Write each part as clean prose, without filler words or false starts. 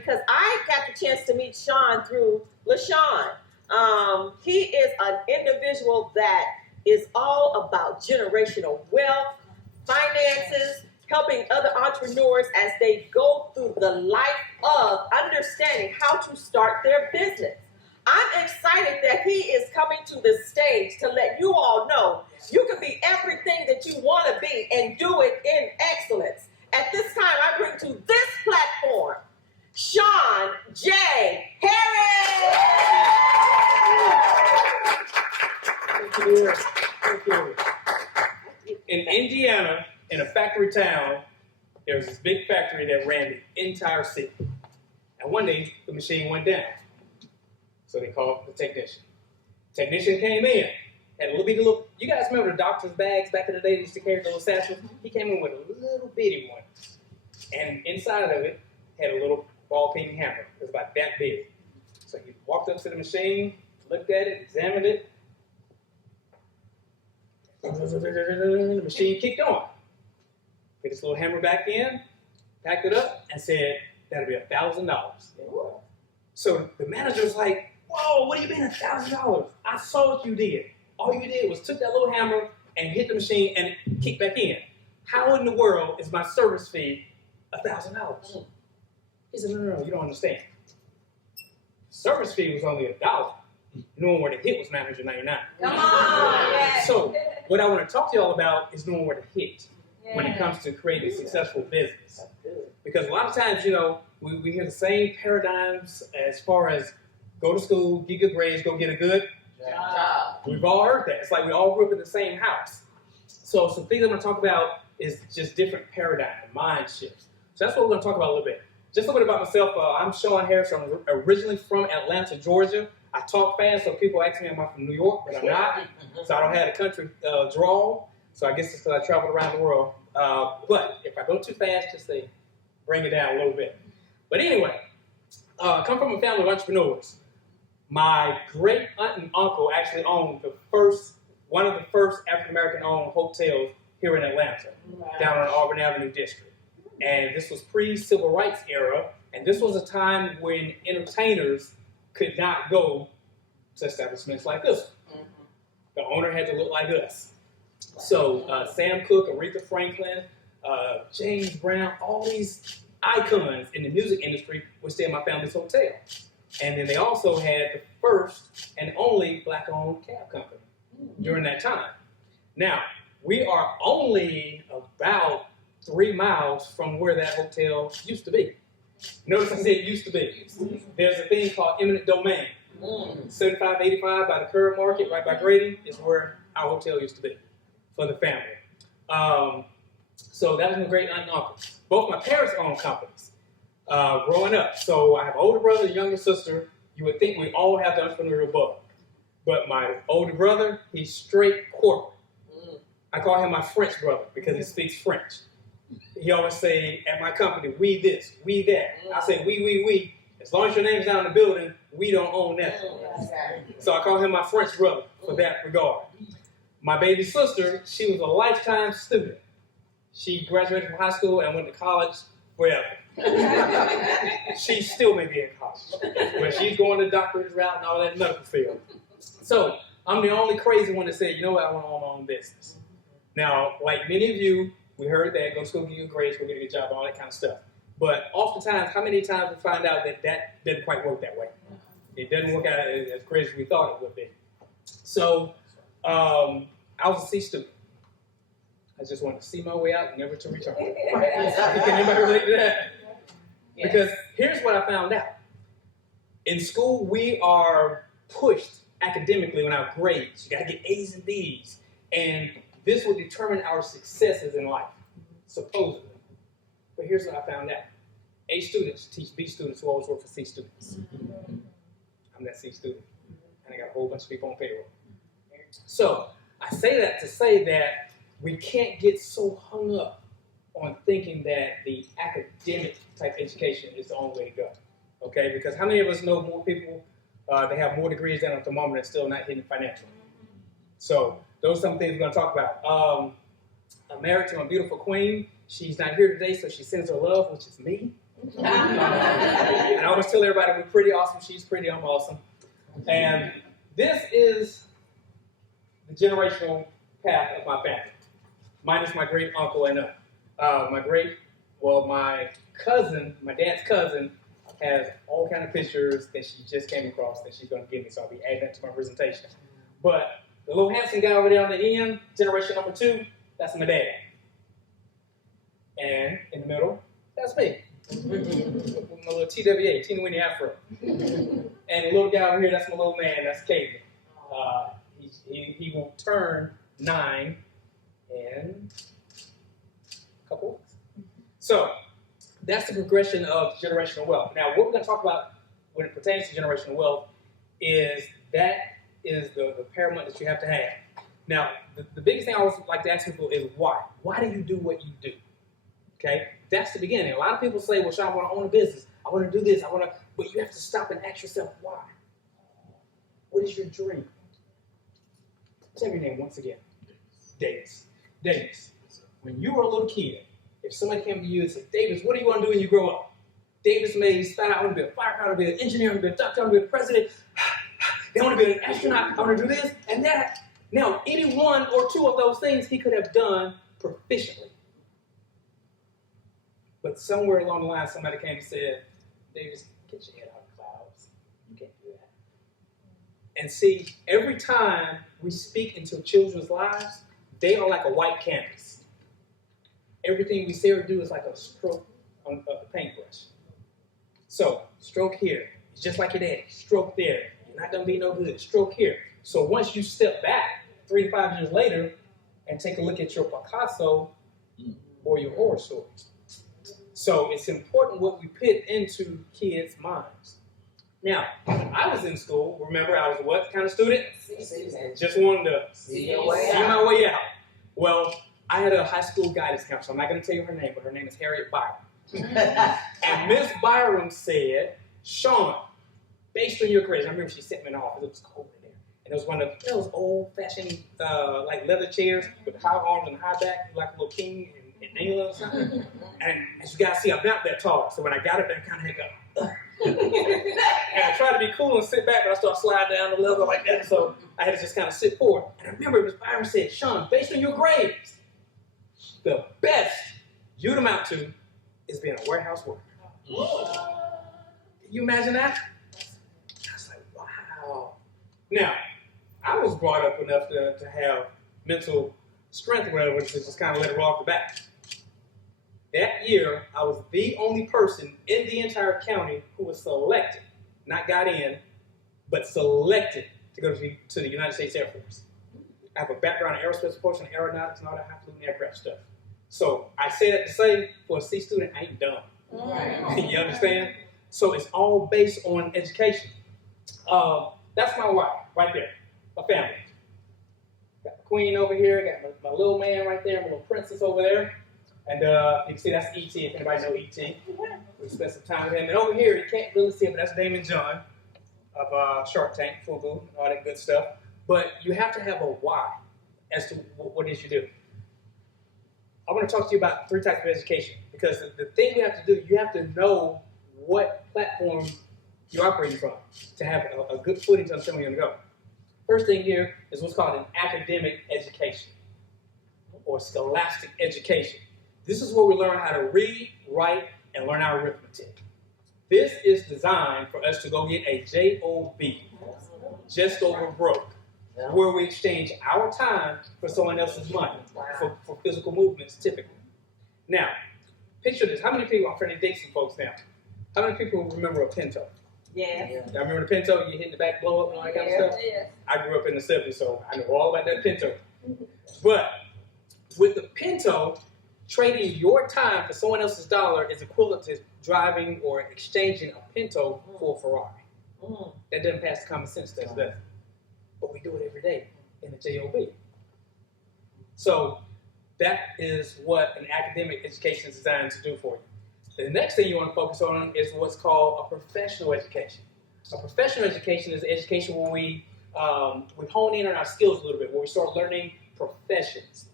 because I got the chance to meet Sean through LaShawn. He is an individual that is all about generational wealth, finances, helping other entrepreneurs as they go through the life of understanding how to start their business. I'm excited that he is coming to the stage to let you all know you can be everything that you want to be and do it in excellence. At this time, I bring to this platform Sean J. Harris. Thank you. Thank you. In Indiana, in a factory town, there was this big factory that ran the entire city. And one day, the machine went down. So they called the technician. Technician came in, had a little bitty little, you guys remember the doctor's bags back in the day that used to carry those satchels? He came in with a little bitty one. And inside of it had a little ball peen hammer. It was about that big. So he walked up to the machine, looked at it, examined it. The machine kicked on. Put this little hammer back in, packed it up, and said, that'll be $1,000. So the manager was like, whoa, what do you mean $1,000? I saw what you did. All you did was took that little hammer and hit the machine and kicked back in. How in the world is my service fee $1,000? He said, no, you don't understand. Service fee was only $1. Knowing where the hit was $999. Come on. Yes. So what I want to talk to y'all about is knowing where to hit when it comes to creating a successful business. Because a lot of times, you know, we hear the same paradigms as far as go to school, get good grades, go get a good job. We've all heard that. It's like we all grew up in the same house. So some things I'm going to talk about is just different paradigm, mind shifts. So that's what we're going to talk about a little bit. Just a little bit about myself. I'm Sean Harris. I'm originally from Atlanta, Georgia. I talk fast, so people ask me, am I from New York? But I'm not. So I don't have a country drawl. So I guess it's because I traveled around the world. But if I go too fast, just say, bring it down a little bit. But anyway, I come from a family of entrepreneurs. My great aunt and uncle actually owned one of the first African-American owned hotels here in Atlanta, down on Auburn Avenue District. And this was pre-civil rights era, and this was a time when entertainers could not go to establishments like this one. The owner had to look like us. So Sam Cooke, Aretha Franklin, James Brown, all these icons in the music industry would stay in my family's hotel. And then they also had the first and only black-owned cab company during that time. Now, we are only about 3 miles from where that hotel used to be. Notice I said used to be. There's a thing called eminent domain. 7585 by the Curb Market, right by Grady, is where our hotel used to be for the family. So that was my great aunt and uncle. Both my parents owned companies growing up. So I have an older brother and younger sister. You would think we all have the entrepreneurial bug. But my older brother, he's straight corporate. I call him my French brother because he speaks French. He always say, at my company, we this, we that. I say, we. As long as your name's down in the building, we don't own that. So I call him my French brother for that regard. My baby sister, she was a lifetime student. She graduated from high school and went to college forever. She still may be in college, but she's going the doctorate route and all that medical field. So I'm the only crazy one that said, you know what, I want to own my own business. Now, like many of you, we heard that, go to school, get your grades, go get a good job, all that kind of stuff. But oftentimes, how many times we find out that that doesn't quite work that way? It doesn't work out as great as we thought it would be. So I was a C student. I just wanted to see my way out, never to return. Can anybody relate to that? Yes. Because here's what I found out. In school, we are pushed academically on our grades. You got to get A's and B's. And this will determine our successes in life, supposedly. But here's what I found out. A students teach B students who always work for C students. I'm that C student. And I got a whole bunch of people on payroll. So I say that to say that we can't get so hung up on thinking that the academic type education is the only way to go. Okay? Because how many of us know more people, they have more degrees than at the moment and still not hitting financially? So those are some things we're going to talk about. I'm married to my beautiful queen. She's not here today, so she sends her love, which is me. always tell everybody we're pretty awesome. She's pretty, I'm awesome. And this is the generational path of my family. Mine is my great uncle and my cousin, my dad's cousin, has all kind of pictures that she just came across that she's going to give me. So I'll be adding that to my presentation. But the little handsome guy over there on the end, generation number 2, that's my dad. And in the middle, that's me. With my little TWA, Teeny Weeny Afro. And the little guy over here, that's my little man, that's Caden. He will turn 9 in a couple weeks. So that's the progression of generational wealth. Now, what we're going to talk about when it pertains to generational wealth is the paramount that you have to have. Now, the biggest thing I always like to ask people is why? Why do you do what you do? Okay, that's the beginning. A lot of people say, well, Sean, I want to own a business. I want to do this. But you have to stop and ask yourself, why? What is your dream? Tell me your name once again. Davis. Davis. When you were a little kid, if somebody came to you and said, Davis, what do you want to do when you grow up? Davis may start out, I want to be a firefighter, I want to be an engineer, I want to be a doctor, I want to be a president. I want to be an astronaut, I want to do this and that. Now, any one or two of those things he could have done proficiently. But somewhere along the line, somebody came and said, Davis, get your head out of the clouds. You can't do that. And see, every time we speak into children's lives, they are like a white canvas. Everything we say or do is like a stroke on a paintbrush. So, stroke here. It's just like your dad. Stroke there. You're not going to be no good. Stroke here. So once you step back 3 to 5 years later and take a look at your Picasso or your horror stories. So it's important what we put into kids' minds. Now, I was in school. Remember, I was what kind of student? Just wanted to see my way out. Well, I had a high school guidance counselor. I'm not going to tell you her name, but her name is Harriet Byron. And Miss Byron said, Sean, based on your career, I remember she sent me in the office. It was cold in there. And it was one of those old-fashioned like leather chairs with high arms and high back, like a little king in England or something. And as you guys see, I'm not that tall. So when I got up there, I kind of had to go. And I tried to be cool and sit back, but I started sliding down the leather like that. So I had to just kind of sit forward. And I remember Miss Byron said, Sean, based on your grades, the best you'd amount to is being a warehouse worker. Can you imagine that? I was like, wow. Now, I was brought up enough to have mental strength or whatever, to just kind of let it roll off the bat. That year, I was the only person in the entire county who was selected, not got in, but selected to go to the United States Air Force. I have a background in aerospace propulsion, aeronautics, and all that high-fluid aircraft stuff. So I say that to say, for a C student, I ain't dumb. Right. You understand? So it's all based on education. That's my wife right there, my family. Got the queen over here, got my little man right there, my little princess over there. And you can see that's E.T., if anybody know E.T. We spent some time with him. And over here, you can't really see it, but that's Damon John of Shark Tank, Fubu, and all that good stuff. But you have to have a why as to what it is you do. I want to talk to you about 3 types of education, because the thing you have to do, you have to know what platform you're operating from to have a good footing to understand where you're going to go. First thing here is what's called an academic education or scholastic education. This is where we learn how to read, write, and learn our arithmetic. This is designed for us to go get a J-O-B, just over broke, where we exchange our time for someone else's money, for physical movements typically. Now, picture this. How many people, I'm trying to date some folks now, how many people remember a Pinto? Yeah. Y'all remember the Pinto? You hit the back, blow up, and all that kind of stuff? Yeah. I grew up in the 70s, so I know all about that Pinto. But with the Pinto, trading your time for someone else's dollar is equivalent to driving or exchanging a Pinto for a Ferrari. That doesn't pass the common sense test, does it? But we do it every day in the JOB. So that is what an academic education is designed to do for you. The next thing you want to focus on is what's called a professional education. A professional education is education where we hone in on our skills a little bit, where we start learning professions.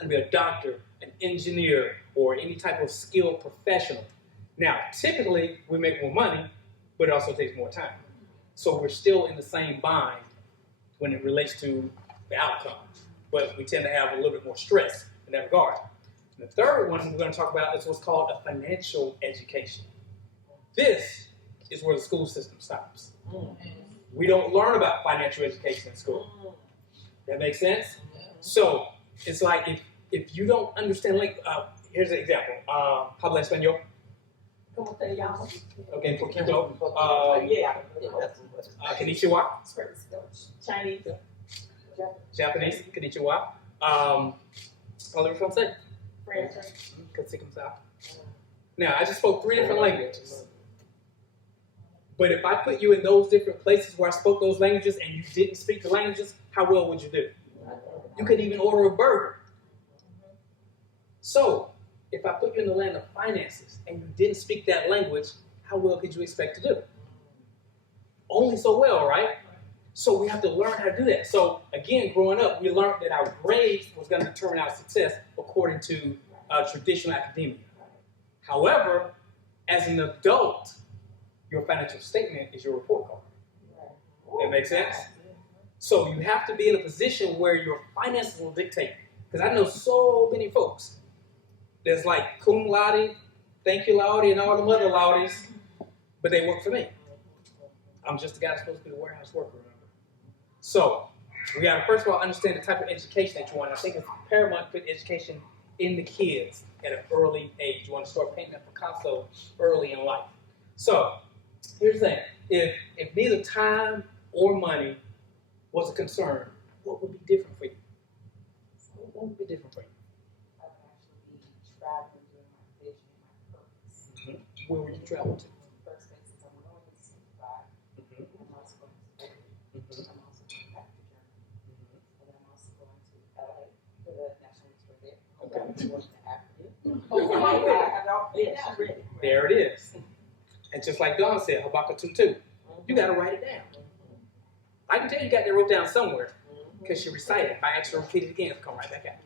I'm going to be a doctor, an engineer, or any type of skilled professional. Now, typically, we make more money but it also takes more time. So we're still in the same bind when it relates to the outcome, but we tend to have a little bit more stress in that regard. And the third one we're going to talk about is what's called a financial education. This is where the school system stops. We don't learn about financial education in school. That makes sense? So it's like if you don't understand, like, here's an example. Habla español. ¿Cómo te llamas? Okay, poquito. Yeah. Konnichiwa. Chinese. Japanese. Konnichiwa. Parlez français. French. C'est comme ça. Now, I just spoke 3 different languages. But if I put you in those different places where I spoke those languages and you didn't speak the languages, how well would you do? You couldn't even order a burger. So, if I put you in the land of finances and you didn't speak that language, how well could you expect to do? Only so well, right? So we have to learn how to do that. So again, growing up, we learned that our grades was going to determine our success according to traditional academia. However, as an adult, your financial statement is your report card. That makes sense? So you have to be in a position where your finances will dictate. Because I know so many folks that's like cum laude, thank you laude, and all the other laudes, but they work for me. I'm just the guy that's supposed to be the warehouse worker, remember? So we got to first of all understand the type of education that you want. I think it's paramount to put education in the kids at an early age. You want to start painting up Picasso early in life. So here's the thing. If neither time or money was a concern, what would be different for you? What would be different for you? I would actually be traveling during my vision and my purpose. Mm-hmm. Where would you travel to? First places I'm going to Dubai. I'm also going to Spain. I'm also going back to Germany. And then I'm also going to LA for the national tour there. Okay. I'm going to Africa. I have all been out. There it is. And just like Dawn said, Habakkuk 2:2, you got to write it down. I can tell you got that wrote down somewhere because you recited it. If I actually repeat it again, it'll come right back out.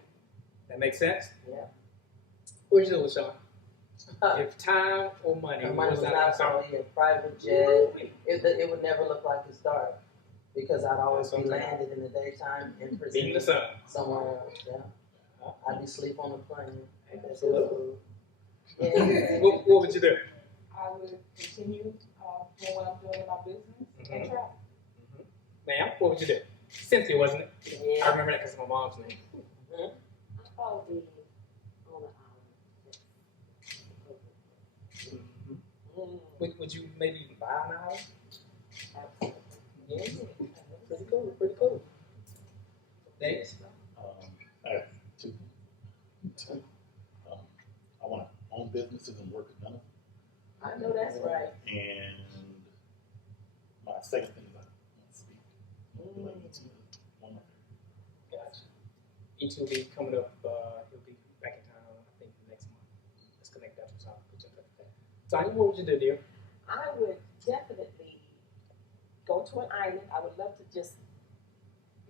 That makes sense? Yeah. What'd you do, LaShawn? If time or money And mine was was not a not concern. only a private jet. It would never look like it's dark because I'd always be landed in the daytime in Being the prison sun. somewhere else. Yeah, I'd be asleep on the plane. Absolutely. Yeah. What would you do? I would continue doing what I'm doing in my business and travel. Ma'am, what would you do? Cynthia, wasn't it? I Yeah. remember that because of my mom's name. Probably on an Would you maybe even buy an island? island. Yeah. Pretty cool, pretty cool. Thanks. I have two. I want to own businesses and work with them. I know that's right. And my second thing is I want to speak. Like to one of Gotcha. E2 will be coming up, he'll be back in town, I think, next month. Let's connect that to put you in touch with that. Tanya, what would you do, dear? I would definitely go to an island. I would love to just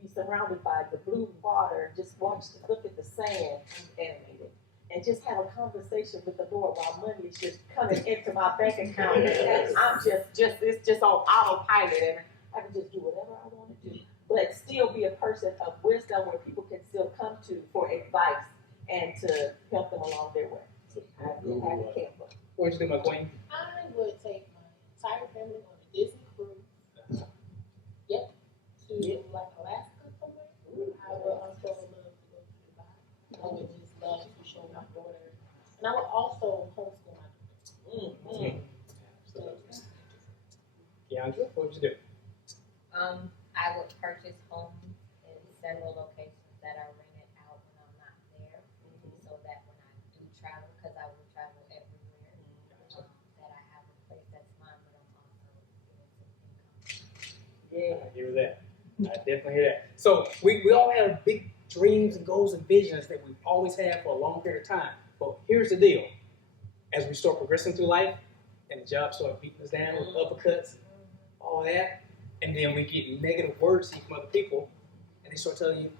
be surrounded by the blue water, just look at the sand, animated, and just have a conversation with the Lord while money is just coming into my bank account. And I'm it's just on autopilot, and I can just do whatever I want to do, but still be a person of wisdom where people can still come to for advice and to help them along their way. I'd be a happy camper. What would you do, my queen? I would take my entire family on a Disney cruise. Yep. To like Alaska somewhere. I would also love to go to Dubai. I would just love to show my daughter. And I would also homeschool my daughter. Keandra, what would you do? I would purchase homes in several locations that are rented out when I'm not there, so that when I do travel, because I will travel everywhere, that I have a place that's mine, but I'm also getting some income. Yeah. I hear that. I definitely hear that. So we all have big dreams and goals and visions that we've always had for a long period of time. But here's the deal. As we start progressing through life and the job start beating us down with uppercuts, all that, and then we get negative words from other people, and they start telling you,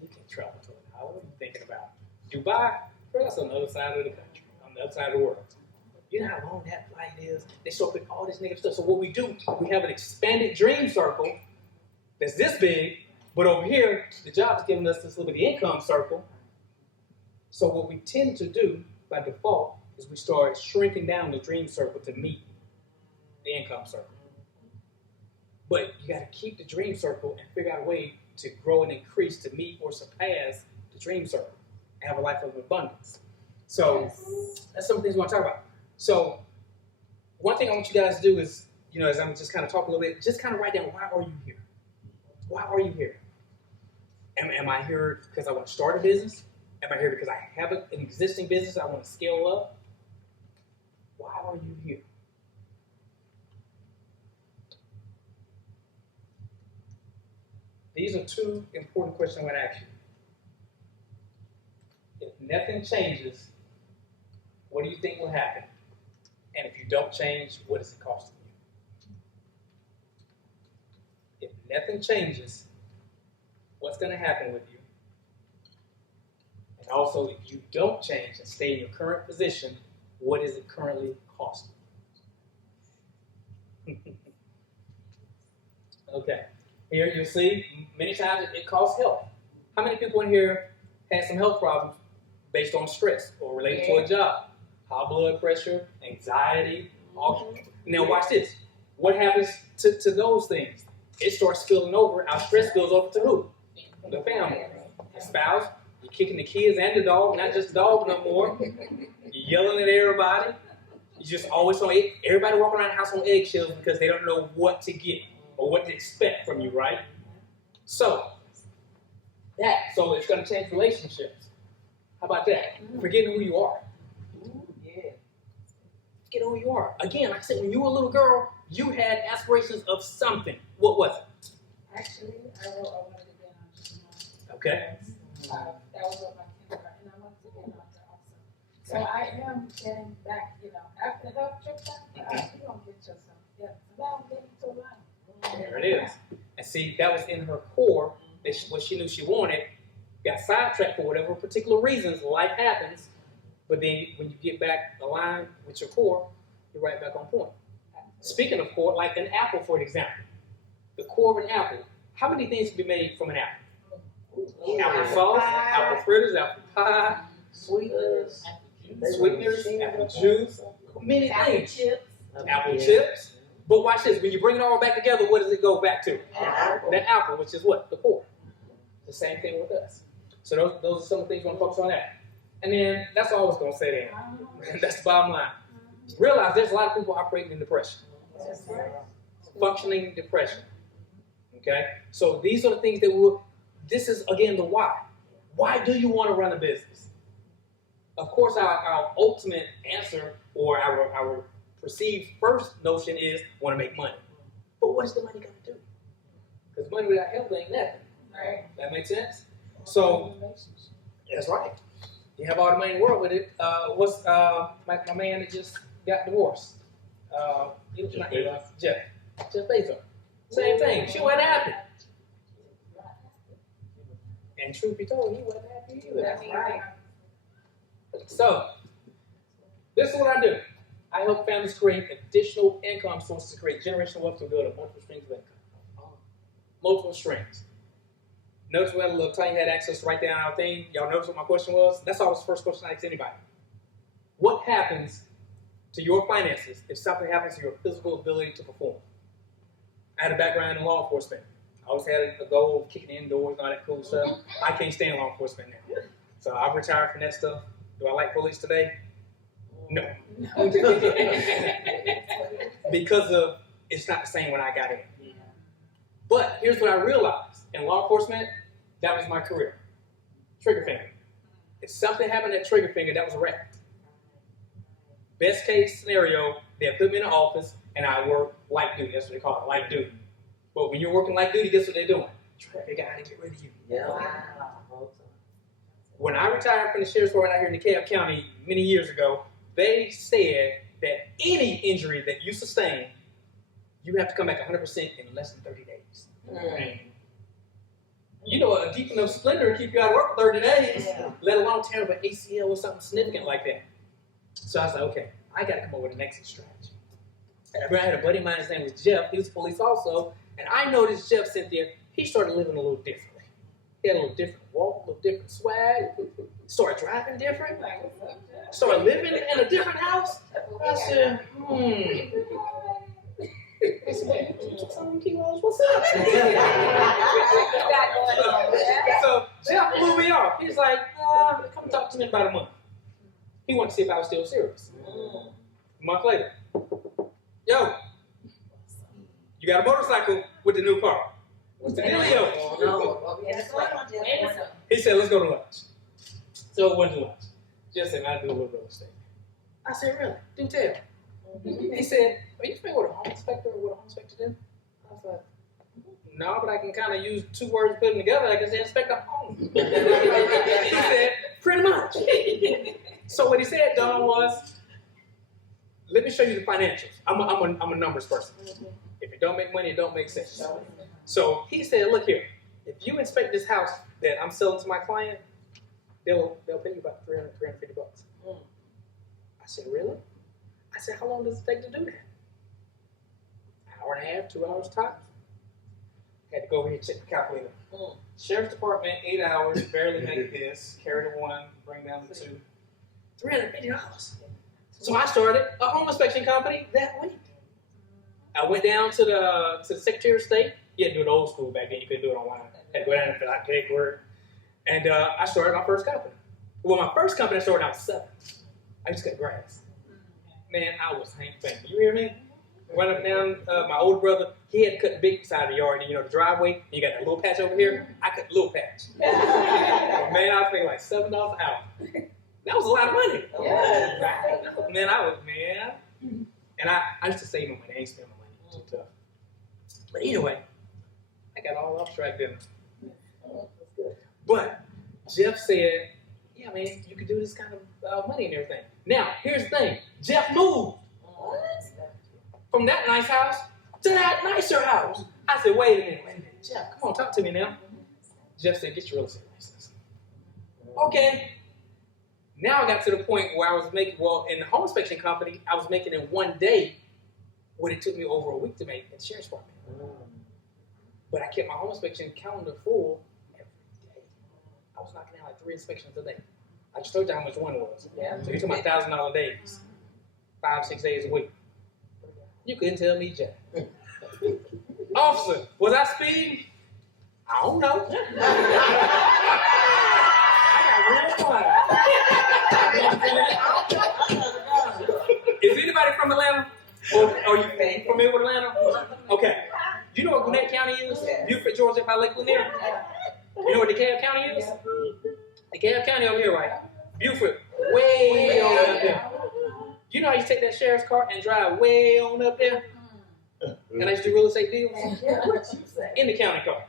you can't travel to an island. What are you thinking about? Dubai? Girl, that's on the other side of the country, on the other side of the world. You know how long that flight is? They start putting all this negative stuff. So what we do, we have an expanded dream circle that's this big, but over here, the job is giving us this little bit of income circle. So what we tend to do by default is we start shrinking down the dream circle to meet the income circle. But you got to keep the dream circle and figure out a way to grow and increase to meet or surpass the dream circle and have a life of abundance. So that's some of the things we want to talk about. So one thing I want you guys to do is, as I'm just kind of talking a little bit, just kind of write down, why are you here? Why are you here? Am I here because I want to start a business? Am I here because I have an existing business I want to scale up? Why are you here? These are two important questions I'm going to ask you. If nothing changes, what do you think will happen? And if you don't change, what is it costing you? If nothing changes, what's going to happen with you? And also, if you don't change and stay in your current position, what is it currently costing you? Okay. Here you'll see many times it costs health. How many people in here had some health problems based on stress or related to a job? High blood pressure, anxiety. Now watch this. What happens to those things? It starts spilling over. Our stress spills over to who? The family. The spouse. You're kicking the kids and the dog, not just the dog no more. You're yelling at everybody. You just always on everybody walking around the house on eggshells because they don't know what to get or what to expect from you, right? So it's going to change relationships. How about that? Forgetting who you are. Forget who you are. Again, like I said, when you were a little girl, you had aspirations of something. What was it? Actually, I wanted to be an entrepreneur. Okay. That was what my kindergarten, and I wanted to be an entrepreneur also. So I am getting back, after the health checkup, you don't get yourself. Yeah, so now I'm getting to a line. There it is. And see, that was in her core, what she knew she wanted, got sidetracked for whatever particular reasons, life happens, but then when you get back aligned with your core, you're right back on point. Speaking of core, like an apple, for example. The core of an apple, how many things can be made from an apple? Apple sauce, apple fritters, apple pie, Sweeteners, apple juice, many things. Chips. Apple chips. But watch this, when you bring it all back together, what does it go back to? That apple, which is what? The core. The same thing with us. So those are some of the things you want to focus on that. And then that's all I was going to say there. That's the bottom line. Realize there's a lot of people operating in depression. Functioning depression. Okay? So these are the things that this is, again, the why. Why do you want to run a business? Of course, our ultimate answer or our perceived first notion is want to make money. But what is the money going to do? Because money without help ain't nothing. Right. That makes sense? So, that's right. You have all the money in the world with it. What's my man that just got divorced? Jeff Bezos. Same thing. She wasn't happy. And truth be told, he wasn't happy either. That's right. So, this is what I do. I help families create additional income sources to create generational wealth to build a multiple streams of income. Multiple streams. Notice we had a little tiny had access to write down our thing. Y'all notice what my question was? That's always the first question I ask anybody. What happens to your finances if something happens to your physical ability to perform? I had a background in law enforcement. I always had a goal of kicking indoors and all that cool stuff. I can't stand law enforcement now. So I've retired from that stuff. Do I like police today? No. Because of it's not the same when I got in. But here's what I realized. In law enforcement, that was my career. Trigger finger. If something happened at trigger finger, that was a wrap. Best case scenario, they put me in the office and I work light duty. That's what they call it, light duty. But when you're working light duty, guess what they're doing? Trying to figure out how to get rid of you. Yeah. When I retired from the sheriff's department out here in DeKalb County many years ago, they said that any injury that you sustain, you have to come back 100% in less than 30 days. Mm. You know, a deep enough splinter keep you out of work for 30 days, let alone tear up an ACL or something significant like that. So I was like, okay, I got to come up with an exit strategy. And I had a buddy of mine, his name was Jeff. He was police also. And I noticed Jeff, Cynthia, he started living a little differently. He had a little different walk, a little different swag. Started driving different. Started living in a different house. I said, I said, what's up? So Jeff blew me off. He's like, come talk to me in about a month. He wanted to see if I was still serious. A month later, yo, you got a motorcycle with the new car. What's the dealio? He said, let's go to lunch. So we went to lunch. Just said, I do a little real estate. I said, really? Do tell. He said, are you familiar with a home inspector or what a home inspector do? I was like, no, but I can kind of use 2 words and put them together. I can say inspect a home. He said, pretty much. So what he said, Don, was, let me show you the financials. I'm a numbers person. If it don't make money, it don't make sense. So he said, look here, if you inspect this house that I'm selling to my client, they'll pay you about $300, $350. I said, really? I said, how long does it take to do that? An hour and a half, 2 hours tops. Had to go over here and check the calculator. Sheriff's Department, 8 hours, barely make this, carry the 1, bring down the 2. $350. So I started a home inspection company that week. I went down to the Secretary of State. You had to do it old school back then. You couldn't do it online. Had to go down and fill out paperwork. And I started my first company. Well, my first company I started out 7. I used to cut grass. Man, I was Hank Fame. You hear me? Went up and down, my older brother, he had to cut the big side of the yard, you know, the driveway, and you got that little patch over here. I cut the little patch. Man, I was paying like $7 an hour. That was a lot of money. Yeah. Man, and I used to save my money. I ain't spend my money too tough. But anyway, I got all off track then. But Jeff said, yeah, man, you could do this kind of money and everything. Now, here's the thing. Jeff moved. From that nice house to that nicer house. I said, wait a minute. Jeff, come on, talk to me now. Jeff said, get your real estate license. Okay. Now I got to the point where I was making, well, in the home inspection company, I was making in 1 day what it took me over a week to make at the Sheriff's Department. But I kept my home inspection calendar full every day. I was knocking out like 3 inspections a day. I just told you how much one was. Yeah. So you're talking about $1,000 days, 5-6 days a week. You couldn't tell me jack. Officer, was I speeding? I don't know. I got real quiet. Is anybody from Atlanta? Or are you familiar with Atlanta? Okay. You know what Gwinnett County is? Beaufort, Georgia, by Lake Lanier? You know what DeKalb County is? DeKalb County over here, right? Beaufort, way over there. You know how you take that sheriff's car and drive way on up there? And I used to do real estate deals? In the county car.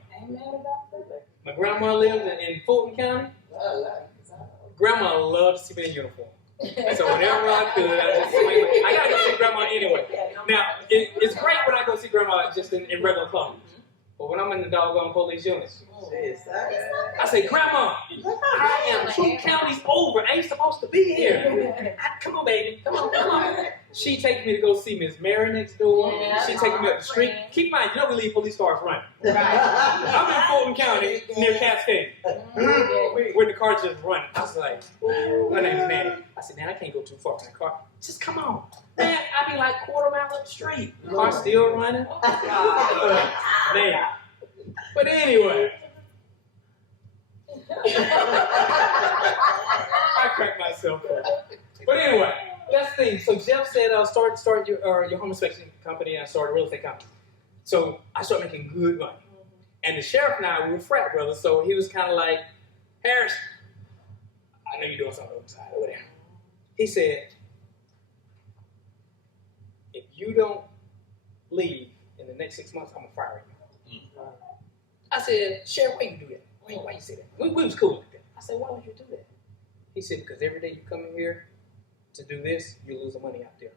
My grandma lived in Fulton County. Grandma loved to see me in uniform. So whenever I could, I gotta go see grandma anyway. Now, it's great when I go see grandma just in regular clothes. But when I'm in the doggone police units, I say, Grandma, I am 2 counties over. I ain't supposed to be here. Come on, baby. Come on. She takes me to go see Miss Mary next door. She takes me up the street. Keep in mind, you know we leave police cars running. I'm in Fulton County near Cascade. Where the car just running. I was like, her name's Nanny. I said, man, I can't go too far from that car. Just come on. Man, I be like quarter mile up the street. The car's still running. Man. But anyway. I cracked myself up. But anyway, that's the thing. So Jeff said, start your home inspection company, and I started a real estate company. So I started making good money. And the sheriff and I, we were frat brothers, so he was kind of like, Harris, I know you're doing something over there. He said, if you don't leave in the next 6 months, I'm going to fire you. I said, Sheriff, why you do that? Why you say that? We was cool with that. I said, why would you do that? He said, because every day you come in here to do this, you lose the money out there.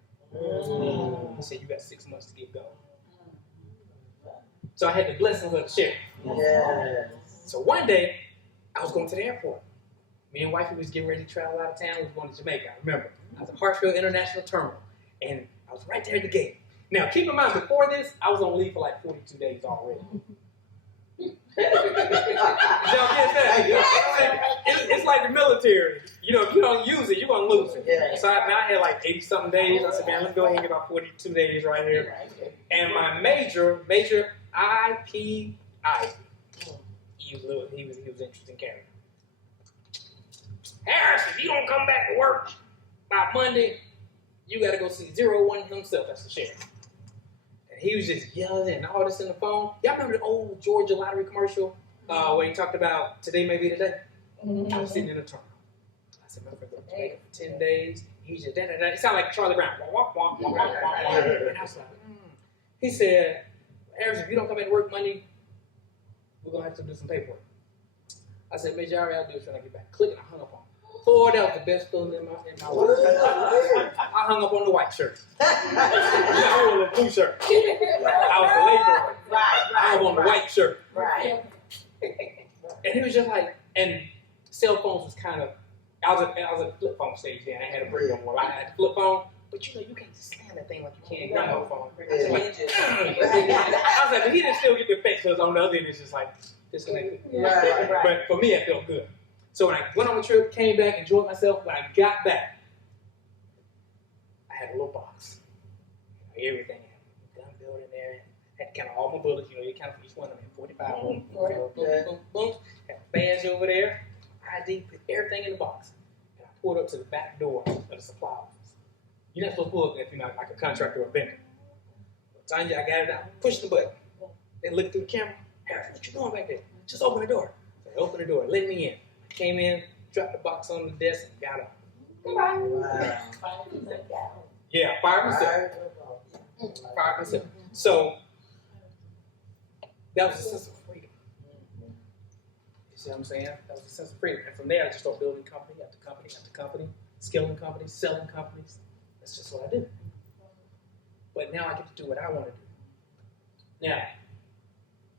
He said, you got 6 months to get going. So I had the blessings of the sheriff. Yes. So one day, I was going to the airport. Me and wifey was getting ready to travel out of town. We was going to Jamaica. I remember. I was at Hartsfield International Terminal, and I was right there at the gate. Now, keep in mind, before this, I was on leave for like 42 days already. Y'all get that? It's like the military. You know, if you don't use it, you're going to lose it. Yeah. So I had like 80-something days. I said, man, let's go ahead and get about 42 days right here. And my major IPI, he was an interesting character. Harris, if you don't come back to work by Monday, you got to go see 01 himself. That's the sheriff. And he was just yelling and all this in the phone. Y'all remember the old Georgia Lottery commercial where he talked about today may be the day? I was sitting in the terminal. I said, man, I'm going to Jamaica for 10 days. He just, da-da-da. It sounded like Charlie Brown. Wah, wah, wah, wah, wah, wah. And I was like, He said, Harris, if you don't come in to work Monday, we're going to have to do some paperwork. I said, Major, I'll do it when I get back. Click, and I hung up on him. Boy, that was the best feeling in my life. I hung up on the white shirt. I wore the blue shirt. I was the laborer. I was on the white shirt. Right. And he was just like, and cell phones was kind of, I was at the flip phone stage then. I had a brick on one. I had the flip phone, but you know, you can't just slam that thing like you can a grandma phone. I was like, but he didn't still get the effect because on the other end it's just like disconnected. Right. But for me, it felt good. So when I went on the trip, came back, enjoyed myself, when I got back, I had a little box. You know, everything. Gun built in there. Had kind of all my bullets, you know, you count for each one of them. 45 of them. Boom, boom, boom. Had my badge over there. ID, put everything in the box. And I pulled up to the back door of the supply office. You're not supposed to pull up if you're not like a contractor or a vendor. Tanya, I got it out. Push the button. They looked through the camera. Harris, what you doing back there? Just open the door. So they opened the door. Let me in. Came in, dropped the box on the desk, and got up. Wow. Yeah, 5%. 5%. So that was a sense of freedom. You see what I'm saying? That was a sense of freedom. And from there, I just started building company after company after company, scaling companies, selling companies. That's just what I do. But now I get to do what I want to do. Now,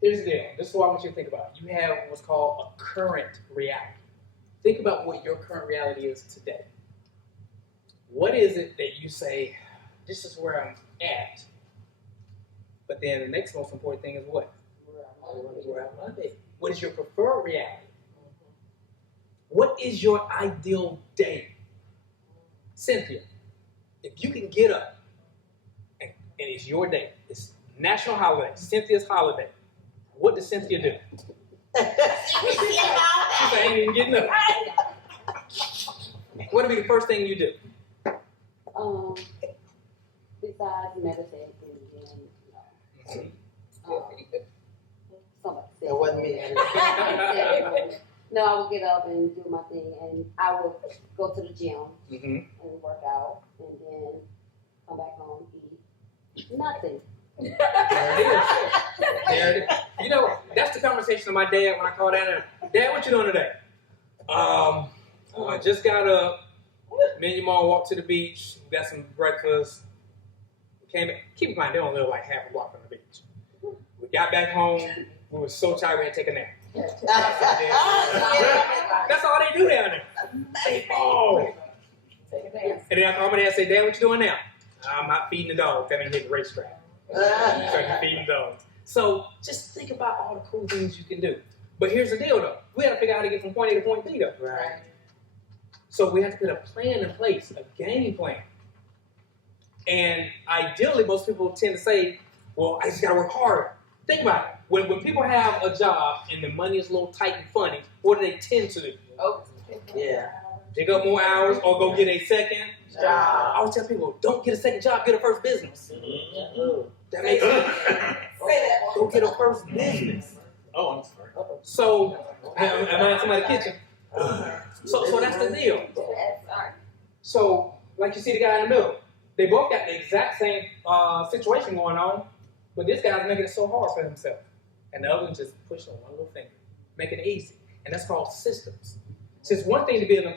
here's the deal. This is what I want you to think about. You have what's called a current reality. Think about what your current reality is today. What is it that you say, this is where I'm at? But then the next most important thing is what? Where I want to be. What is your preferred reality? What is your ideal day? Cynthia, if you can get up and it's your day, it's national holiday, Cynthia's holiday, what does Cynthia do? She said, I ain't even getting up. What would be the first thing you do? Besides meditating, somebody said. It wasn't me. No, I would get up and do my thing, and I would go to the gym Mm-hmm. and work out, and then come back home, eat nothing. There it is. There it is. You know, that's the conversation of my dad when I call down there. Dad, what you doing today? I just got up. Me and your mom walked to the beach. We got some breakfast. We came back. Keep in mind, they don't live like half a block from the beach. We got back home. We were so tired we had to take a nap. That's all they do down there. They fall. And then I call my dad and say, Dad, what you doing now? I'm not feeding the dog. That ain't hit the racetrack. So you're feeding dogs. So just think about all the cool things you can do. But here's the deal, though. We got to figure out how to get from point A to point B, though. Right. So we have to put a plan in place, a game plan. And ideally, most people tend to say, well, I just got to work harder. Think about it. When people have a job and the money is a little tight and funny, what do they tend to do? Yeah. Pick up more hours or go get a second Job. I always tell people, don't get a second job, get a first business. That makes sense. Go get a first business. Oh, I'm sorry. So, am I in somebody's kitchen? So that's the deal. So, like you see the guy in the middle, they both got the exact same situation going on, but this guy's making it so hard for himself. And the other one just pushing one little finger, making it easy. And that's called systems. So it's one thing to be an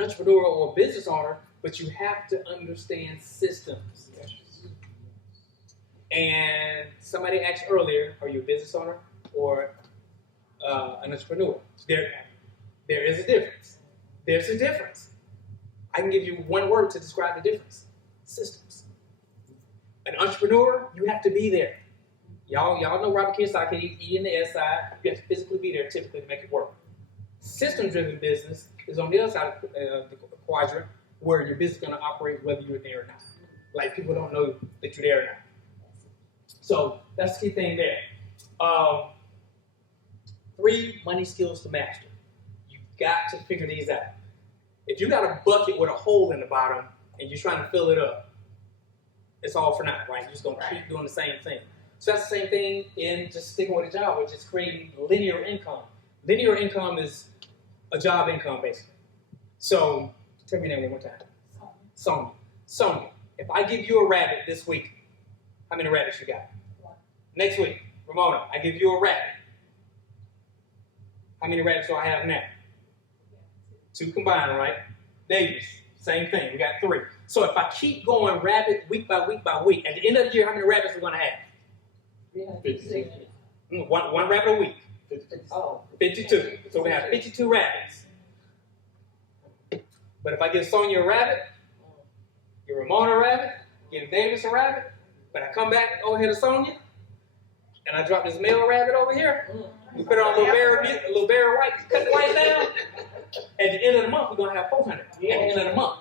entrepreneur or a business owner, but you have to understand systems. And somebody asked earlier, are you a business owner or an entrepreneur? There is a difference. There's a difference. I can give you one word to describe the difference. Systems. An entrepreneur, you have to be there. Y'all know Robert Kiyosaki, E and the S side. You have to physically be there typically to make it work. System-driven business is on the other side of the quadrant where your business is going to operate whether you're there or not. Like people don't know that you're there or not. So that's the key thing there. 3 money skills to master. You've got to figure these out. If you got a bucket with a hole in the bottom and you're trying to fill it up, it's all for naught, right? You're just going to keep doing the same thing. So that's the same thing in just sticking with a job, or just creating linear income. Linear income is a job income, basically. So, tell me that one more time. Sonia, if I give you a rabbit this week, how many rabbits you got? 1. Next week, Ramona, I give you a rabbit. How many rabbits do I have now? 2 combined, right? Davis, same thing. We got 3. So if I keep going rabbit week by week by week, at the end of the year, how many rabbits are we going to have? 56. One rabbit a week. 52. So we have 52 rabbits. But if I give Sonia a rabbit, give Ramona a rabbit, give Davis a rabbit, but I come back over here to Sonia, and I drop this male rabbit over here, we put it on a little Barry White, cut the lights down. At the end of the month, we're going to have 400. At the end of the month.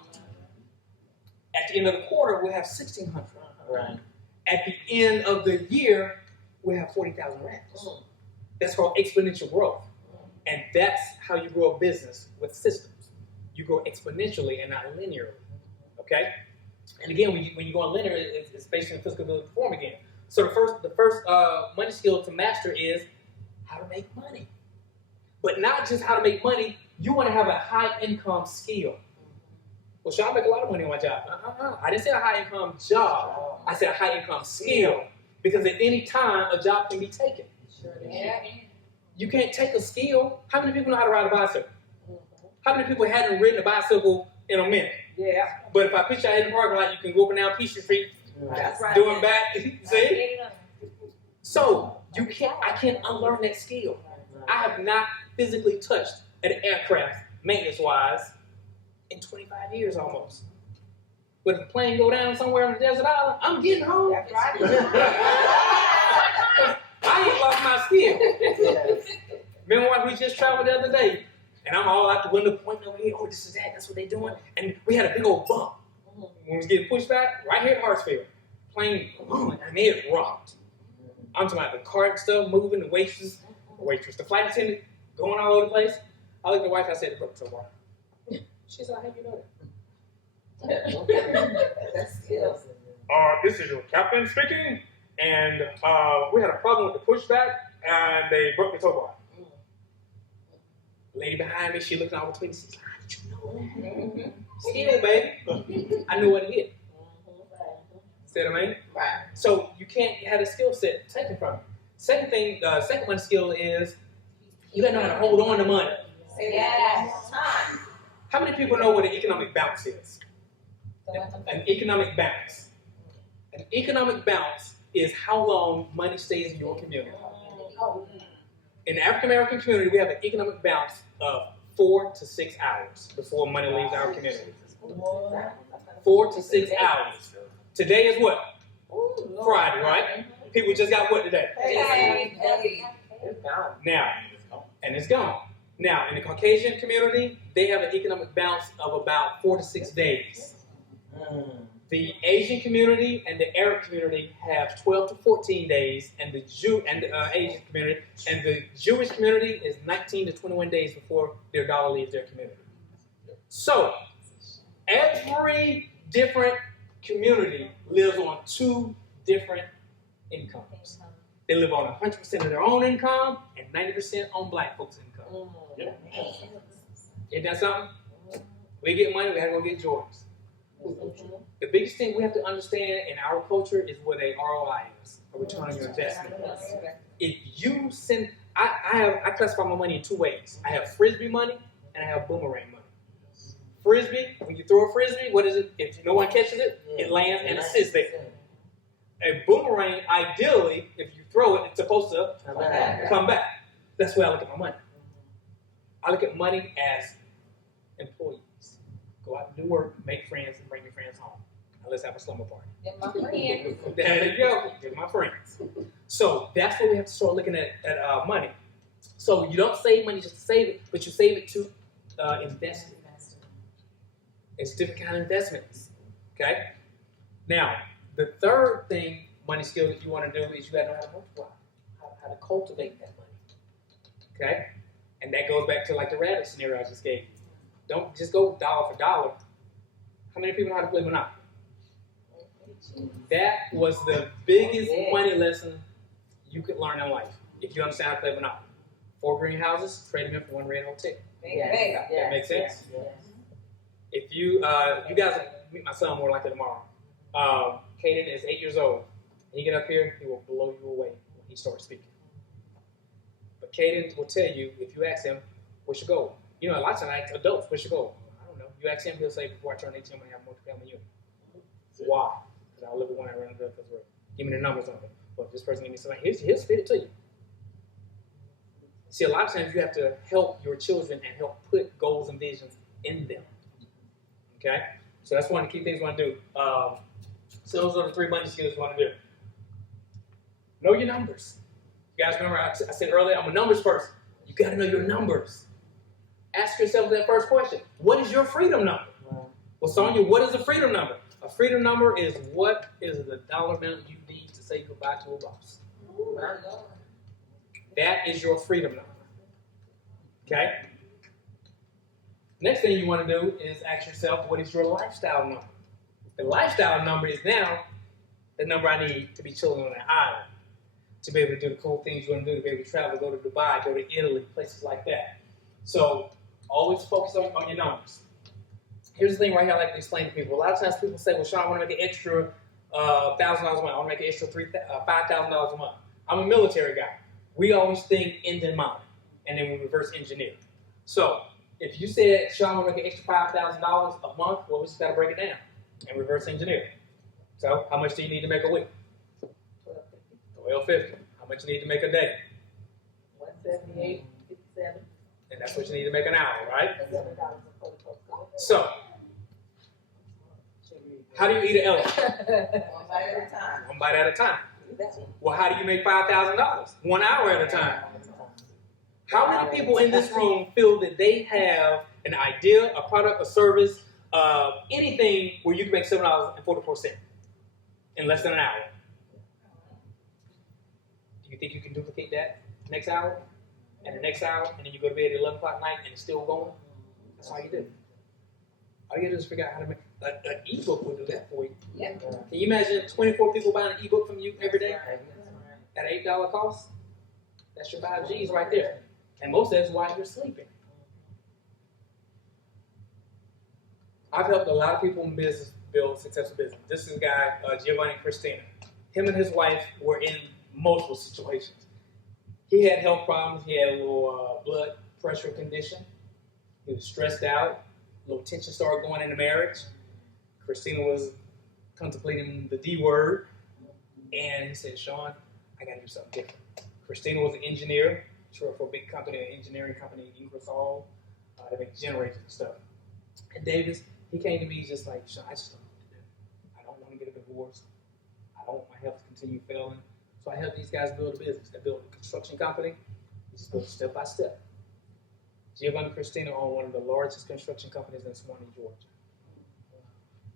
At the end of the quarter, we'll have 1,600. Right. At the end of the year, we'll have 40,000 rabbits. That's called exponential growth. And that's how you grow a business with systems. You grow exponentially and not linearly. Okay? And again, when you go on linear, it's based on physical ability to perform again. So the first money skill to master is how to make money. But not just how to make money, you want to have a high income skill. Well, should I make a lot of money on my job? I didn't say a high income job. I said a high income skill. Because at any time, a job can be taken. You can't take a skill. How many people know how to ride a bicycle? How many people hadn't ridden a bicycle in a minute? Yeah. But if I put you out in the parking lot, you can go up and down Peachtree Street, That's right. doing back. See? So I can't unlearn that skill. I have not physically touched an aircraft, maintenance-wise, in 25 years almost. But if the plane go down somewhere on the desert island, I'm getting home. That's right. I ain't lost my skill. Yes. Remember when we just traveled the other day, and I'm all out the window pointing over here, oh, this is that, that's what they doing. And we had a big old bump. When we was getting pushed back, right here at Hartsfield. Plane, boom, and it rocked. I'm talking about the cart stuff moving, the waitress, the flight attendant going all over the place. I looked at the wife, I said, the broke so far. She said, how do you know that? That's skills. This is your captain speaking, and we had a problem with the pushback, and they broke the tow bar. The lady behind me, she looking all between the seats, how did you know that? Skill, baby. I knew what it did. See what I mean? Right. So you can't have a skill set taken from you. Second thing, second one skill is you gotta know how to hold on to money. Yes. How many people know what an economic bounce is? An economic bounce. An economic bounce is how long money stays in your community. In the African American community, we have an economic bounce of 4 to 6 hours before money leaves our community. 4 to 6 hours. Today is what? Friday, right? People just got what today? It's gone. Now, and it's gone. Now, in the Caucasian community, they have an economic bounce of about 4 to 6 days. The Asian community and the Arab community have 12 to 14 days, and the Asian community and the Jewish community is 19 to 21 days before their dollar leaves their community. So, every different community lives on 2 different incomes. They live on 100% of their own income and 90% on black folks' income. Isn't that something? We get money, we have to go get Jordans. The biggest thing we have to understand in our culture is what a ROI is, a return on your investment. If you send, I classify my money in 2 ways. I have frisbee money and I have boomerang money. Frisbee, when you throw a frisbee, what is it? If no one catches it, it lands and it sits there. A boomerang, ideally, if you throw it, it's supposed to come back. That's where I look at my money. I look at money as employees. Go out and do work, make friends, and bring your friends home. Now let's have a slumber party. And my friends. There you go. They're my friends. So that's what we have to start looking at money. So you don't save money just to save it, but you save it to invest it. It's different kind of investments. Okay? Now, the third thing, money skill that you want to do is you got to know how to multiply, how to cultivate that money. Okay? And that goes back to like the rabbit scenario I just gave you. Don't just go dollar for dollar. How many people know how to play Monopoly? That was the biggest money lesson you could learn in life if you understand how to play Monopoly. 4 greenhouses, trade them in for 1 red hotel. Yes. That makes sense? Yes. If you guys will meet my son more likely tomorrow. Caden is 8 years old. When he get up here, he will blow you away when he starts speaking. But Caden will tell you, if you ask him, what's your goal? You know, a lot of times adults, what's your goal? I don't know. You ask him, he'll say, before I turn 18, I'm going to have a multi-family unit. Why? Because I'll live with one I run into because give me the numbers on it. Well, if this person give me something, he'll spit it to you. See, a lot of times you have to help your children and help put goals and visions in them. Okay? So that's one of the key things we want to do. So those are the 3 money skills we want to do. Know your numbers. You guys remember I said earlier, I'm a numbers person. You got to know your numbers. Ask yourself that first question. What is your freedom number? Well, Sonia, what is a freedom number? A freedom number is what is the dollar amount you need to say goodbye to a boss. That is your freedom number. Okay? Next thing you want to do is ask yourself, what is your lifestyle number? The lifestyle number is now the number I need to be chilling on an island, to be able to do the cool things you want to do, to be able to travel, go to Dubai, go to Italy, places like that. So always focus on your numbers. Here's the thing right here I like to explain to people. A lot of times people say, well, Sean, I want to make an extra $1,000 a month. I want to make an extra $5,000 a month. I'm a military guy. We always think end in mind, and then we reverse engineer. So if you said, Sean, I want to make an extra $5,000 a month, well, we just got to break it down and reverse engineer. So how much do you need to make a week? $12.50. How much you need to make a day? $178.57. And that's what you need to make an hour, right? So, how do you eat an elephant? One bite at a time. One bite at a time. Well, how do you make $5,000? 1 hour at a time. How many people in this room feel that they have an idea, a product, a service, anything where you can make $7.44 in less than an hour? Do you think you can duplicate that next hour? And the next hour, and then you go to bed at 11 o'clock at night and it's still going? That's all you do. All you do is figure out how to make an ebook will do that for you. Yeah. Can you imagine 24 people buying an ebook from you every day at an $8 cost? That's your 5 G's right there. And most of that's while you're sleeping. I've helped a lot of people in business build successful business. This is a guy, Giovanni Cristina. Him and his wife were in multiple situations. He had health problems. He had a little blood pressure condition. He was stressed out. A little tension started going in the marriage. Christina was contemplating the D word. And he said, Sean, I got to do something different. Christina was an engineer, for a big company, an engineering company, Ingersoll. They make generators and stuff. And Davis, he came to me just like, Sean, I just don't know what to do. I don't want to get a divorce. I don't want my health to continue failing. So I help these guys build a business. They built a construction company. They just built it step by step. Giovanni Cristina owned one of the largest construction companies in Swanee, Georgia.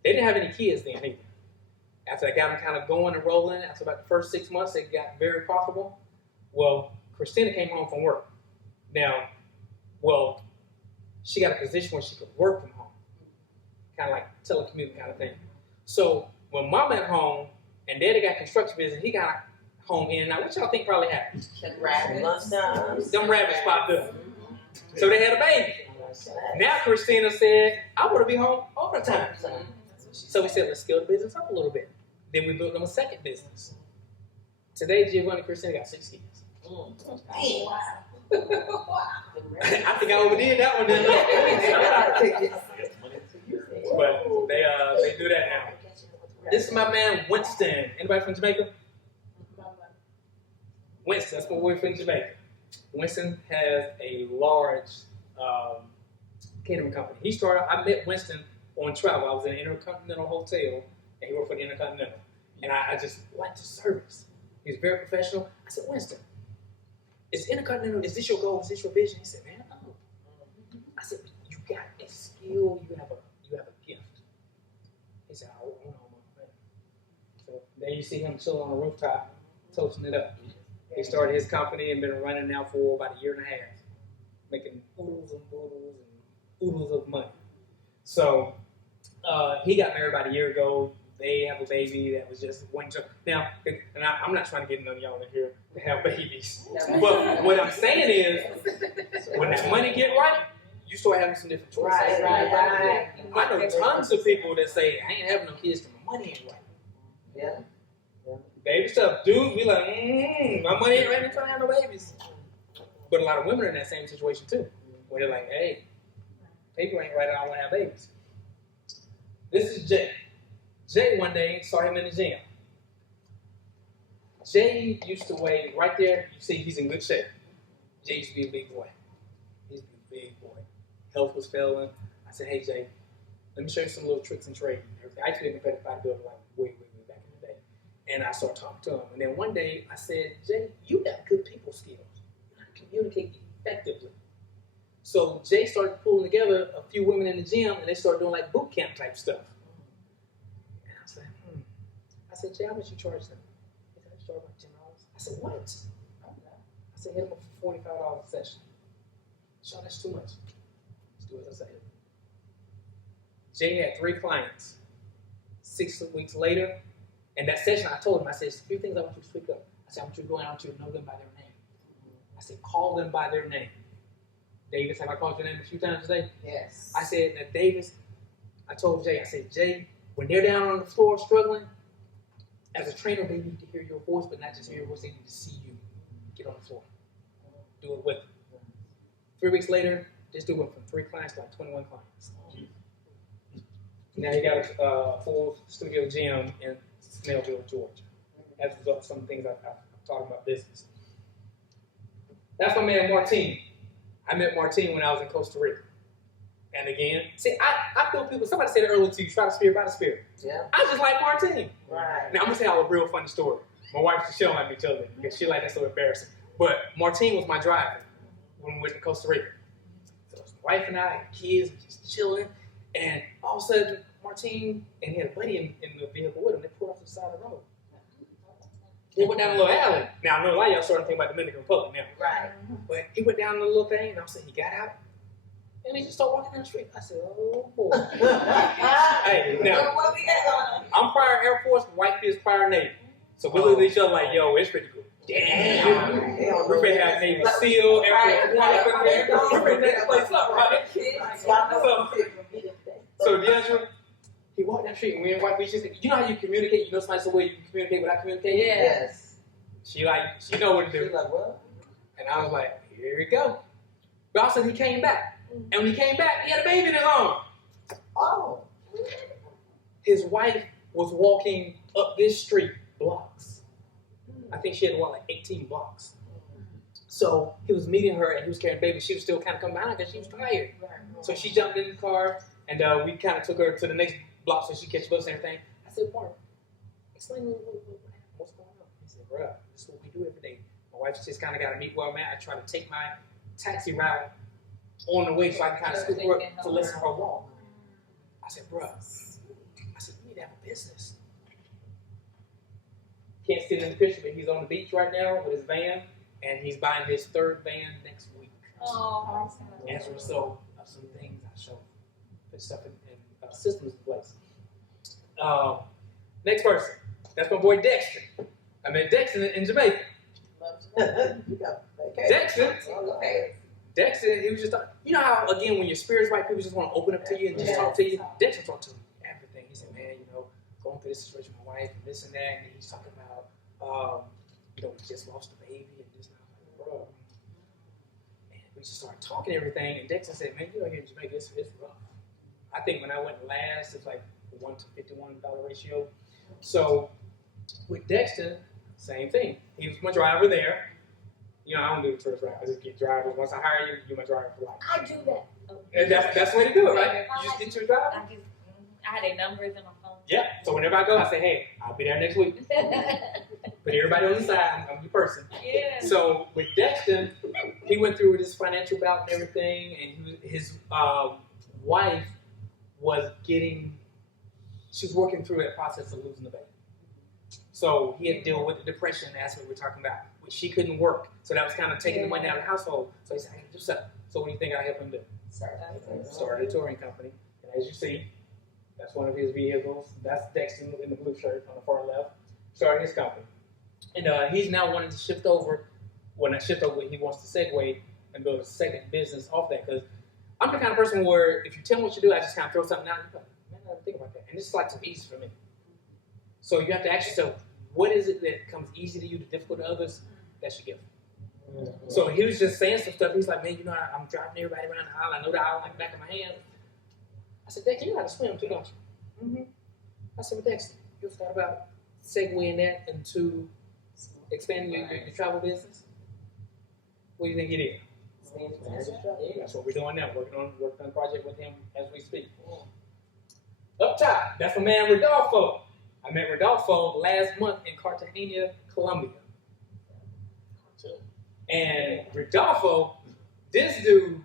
They didn't have any kids then either. After they got them kind of going and rolling, after about the first 6 months, they got very profitable. Well, Christina came home from work. Now, she got a position where she could work from home. Kind of like telecommuting kind of thing. So when Mom went home and Daddy got construction business, he got home in and out. What y'all think probably happened? Them rabbits popped up. So they had a baby. Now Christina said, I want to be home all the time. So we said, let's scale the business up a little bit. Then we built them a second business. Today, Giovanni Christina got 6 kids. I think I overdid that one, didn't I? But they do that now. This is my man Winston. Anybody from Jamaica? Winston, that's my boy from Jamaica. Winston has a large catering company. I met Winston on travel. I was in an Intercontinental Hotel, and he worked for the Intercontinental. And I just liked his service. He was very professional. I said, Winston, is Intercontinental, is this your goal? Is this your vision? He said, man, no. I said, you got a skill, you have a gift. He said, I want my thing. So there you see him chilling on the rooftop, toasting it up. He started his company and been running now for about a year and a half, making oodles and oodles of money. So he got married about a year ago. They have a baby that was just one child. Now, and I'm not trying to get none of y'all in here to have babies. But what I'm saying is, when that money get right, you start having some different choices. Right. I know tons of people that say, I ain't having no kids because my money ain't right. Yeah. Baby stuff. Dudes be like, my money ain't right, I'm trying to have no babies. But a lot of women are in that same situation too. Where they're like, hey, paper ain't right, I don't want to have babies. This is Jay. Jay one day saw him in the gym. Jay used to weigh right there. You see, he's in good shape. Jay used to be a big boy. He used to be a big boy. Health was failing. I said, hey, Jay, let me show you some little tricks and trade. I used to be a competitive bodybuilder like way back in the day. And I started talking to him. And then one day I said, Jay, you got good people skills. You know how to communicate effectively. So Jay started pulling together a few women in the gym, and they started doing like boot camp type stuff. And I was like, I said, Jay, how much you charge them? He said, I charge about $10. I said, what? I said, hit them up for $45 a session. Sean, that's too much. Let's do as I said. Jay had 3 clients. 6 weeks later, and that session I told him, I said, 3 things I want you to tweak up. I said, I want you to go and I want you to know them by their name. I said, call them by their name. Davis, have I called your name a few times today? Yes. I said that Davis, I told Jay, I said, Jay, when they're down on the floor struggling, as a trainer, they need to hear your voice, but not just hear your voice, they need to see you get on the floor. Do it with them. 3 weeks later, this dude went from 3 clients to like 21 clients. Now he got a full studio gym in Snellville, Georgia. As a result of some things I'm talking about business. That's my man Martin. I met Martin when I was in Costa Rica. And again, see, I feel people, somebody said earlier to you, try the spirit by the spirit. Yeah. I just like Martin. Right. Now, I'm going to tell you a real funny story. My wife, she don't like me telling it because she like that so embarrassing. But Martin was my driver when we went to Costa Rica. So it was my wife and I, and kids, just chilling. And all of a sudden, Martin and he had a buddy in the vehicle with him. They pulled off to the side of the road. They went down a little alley. Now, I know a lot of y'all starting to think about Dominican Republic now. Right. But he went down the little thing, and all of a sudden he got out. And he just started walking down the street. I said, oh, boy. Hey, now, What we got going on? I'm prior Air Force, wife is prior Navy. So we look at each other like, yo, it's pretty cool. Damn. We're going to have Navy SEAL, Air Force One up in there. We're going to next place up, right? So DeAndre, he walked down the street, and we in White Beach. You know how you communicate? You know somebody so well you can communicate without communicating? Yes. She know what to do. She's like, what? And I was like, here we go. But all of a sudden he came back. And when he came back, he had a baby in his arm. Oh. His wife was walking up this street blocks. I think she had to walk like 18 blocks. So he was meeting her and he was carrying the baby. She was still kind of coming behind because she was tired. So she jumped in the car and we kind of took her to the next block so she could catch the bus and everything. I said, Mark, explain what happened. What's going on? He said, bruh, this is what we do every day. My wife just kind of got to meet where I'm at. I try to take my taxi route on the way so I can kind of scoop her up to listen to her walk. I said, bruh, you need to have a business. Can't see it in the picture, but he's on the beach right now with his van, and he's buying his 3rd van next week. Oh, As a result of some things I showed, put stuff in systems in place. Next person, that's my boy Dexter. I met Dexter in Jamaica. Dexter, he was just, you know how, again, when your spirit's right, people just want to open up to you and just talk to you? Dexter talked to me everything. He said, man, going through this situation with my wife and this and that, and he's talking about, we just lost a baby and this and that. I was like, bro. And we just started talking everything, and Dexter said, man, here in Jamaica, it's rough. I think when I went last, it's like a $1 to $51 ratio. So with Dexter, same thing. He was my driver there. You know, I don't do the tourist route. I just get drivers. Once I hire you, you're my driver for life. I do that. And that's the way to do it, right? You just get your driver. I had their numbers in my phone. Yeah. So whenever I go, I say, hey, I'll be there next week. Put everybody on the side. I'm your person. Yeah. So with Dexter, he went through this financial bout and everything, and his wife was working through that process of losing the baby. So he had to deal with the depression aspect we're talking about, which she couldn't work. So that was kind of taking the money out of the household. So he said, hey, do something. So what do you think I helped him do? Started a touring company. And as you see, that's one of his vehicles. That's Dexter in the blue shirt on the far left. Started his company. And he's now wanting to shift over. Well, not shift over, he wants to segue and build a second business off that. Because I'm the kind of person where if you tell me what you do, I just kind of throw something out. Man, I didn't think about that. And this is like too easy for me. So you have to ask yourself, what is it that comes easy to you, difficult to others? That's your gift. Mm-hmm. So he was just saying some stuff. He's like, man, you know, I'm driving everybody around the aisle. I know the aisle like the back of my hand. I said, Dexter, you know how to swim too, don't you? Mm-hmm. I said, well, Dexter, you ever thought about segueing that into expanding your travel business? What do you think it is? That's what we're doing now. Working on a project with him as we speak. Up top, that's my man Rodolfo. I met Rodolfo last month in Cartagena, Colombia. And Rodolfo, this dude,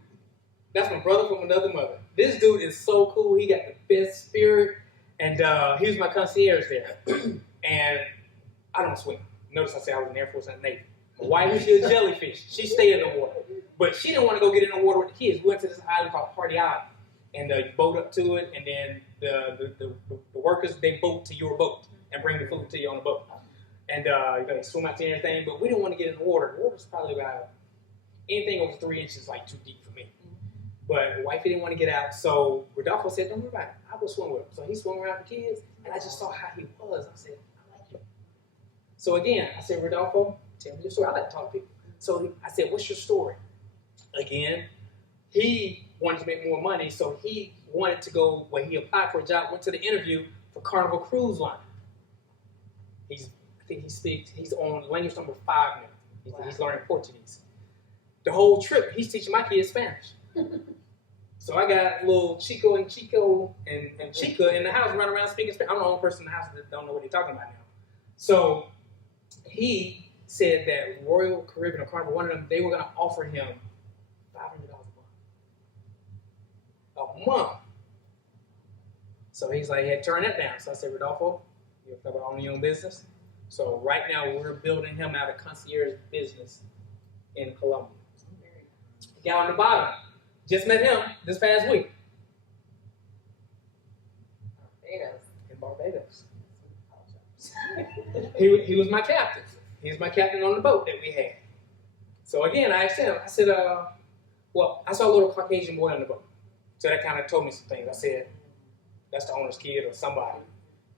that's my brother from another mother. This dude is so cool. He got the best spirit. And he was my concierge there. And I don't swim. Notice I said I was in the Air Force and Navy. My wife, she's a jellyfish. She stayed in the water. But she didn't want to go get in the water with the kids. We went to this island called Party Island. And you boat up to it, and then the workers, they boat to your boat and bring the food to you on the boat. And you swim out to everything, but we didn't want to get in the water. The water's probably about anything over 3 inches, like too deep for me. But wifey didn't want to get out, so Rodolfo said, don't worry about it. I will swim with him. So he swam around the kids, and I just saw how he was. I said, I like him. So again, I said, Rodolfo, tell me your story. I like to talk to people. So I said, what's your story? Again, he wanted to make more money, so he wanted to go, when he applied for a job, went to the interview for Carnival Cruise Line. He's on language number 5 now. He's learning Portuguese. The whole trip, he's teaching my kids Spanish. So I got little Chico and Chica in the house running around speaking Spanish. I'm the only person in the house that don't know what they're talking about now. So he said that Royal Caribbean or Carnival, one of them, they were going to offer him $500 a month. So he's like, hey, turn that down. So I said, Rodolfo, you ever thought about owning your own business? So right now we're building him out a concierge business in Colombia. Guy on the bottom, just met him this past week. In Barbados. He was my captain. He was my captain on the boat that we had. So again, I asked him, I said, well, I saw a little Caucasian boy on the boat. So that kind of told me some things. I said, that's the owner's kid or somebody.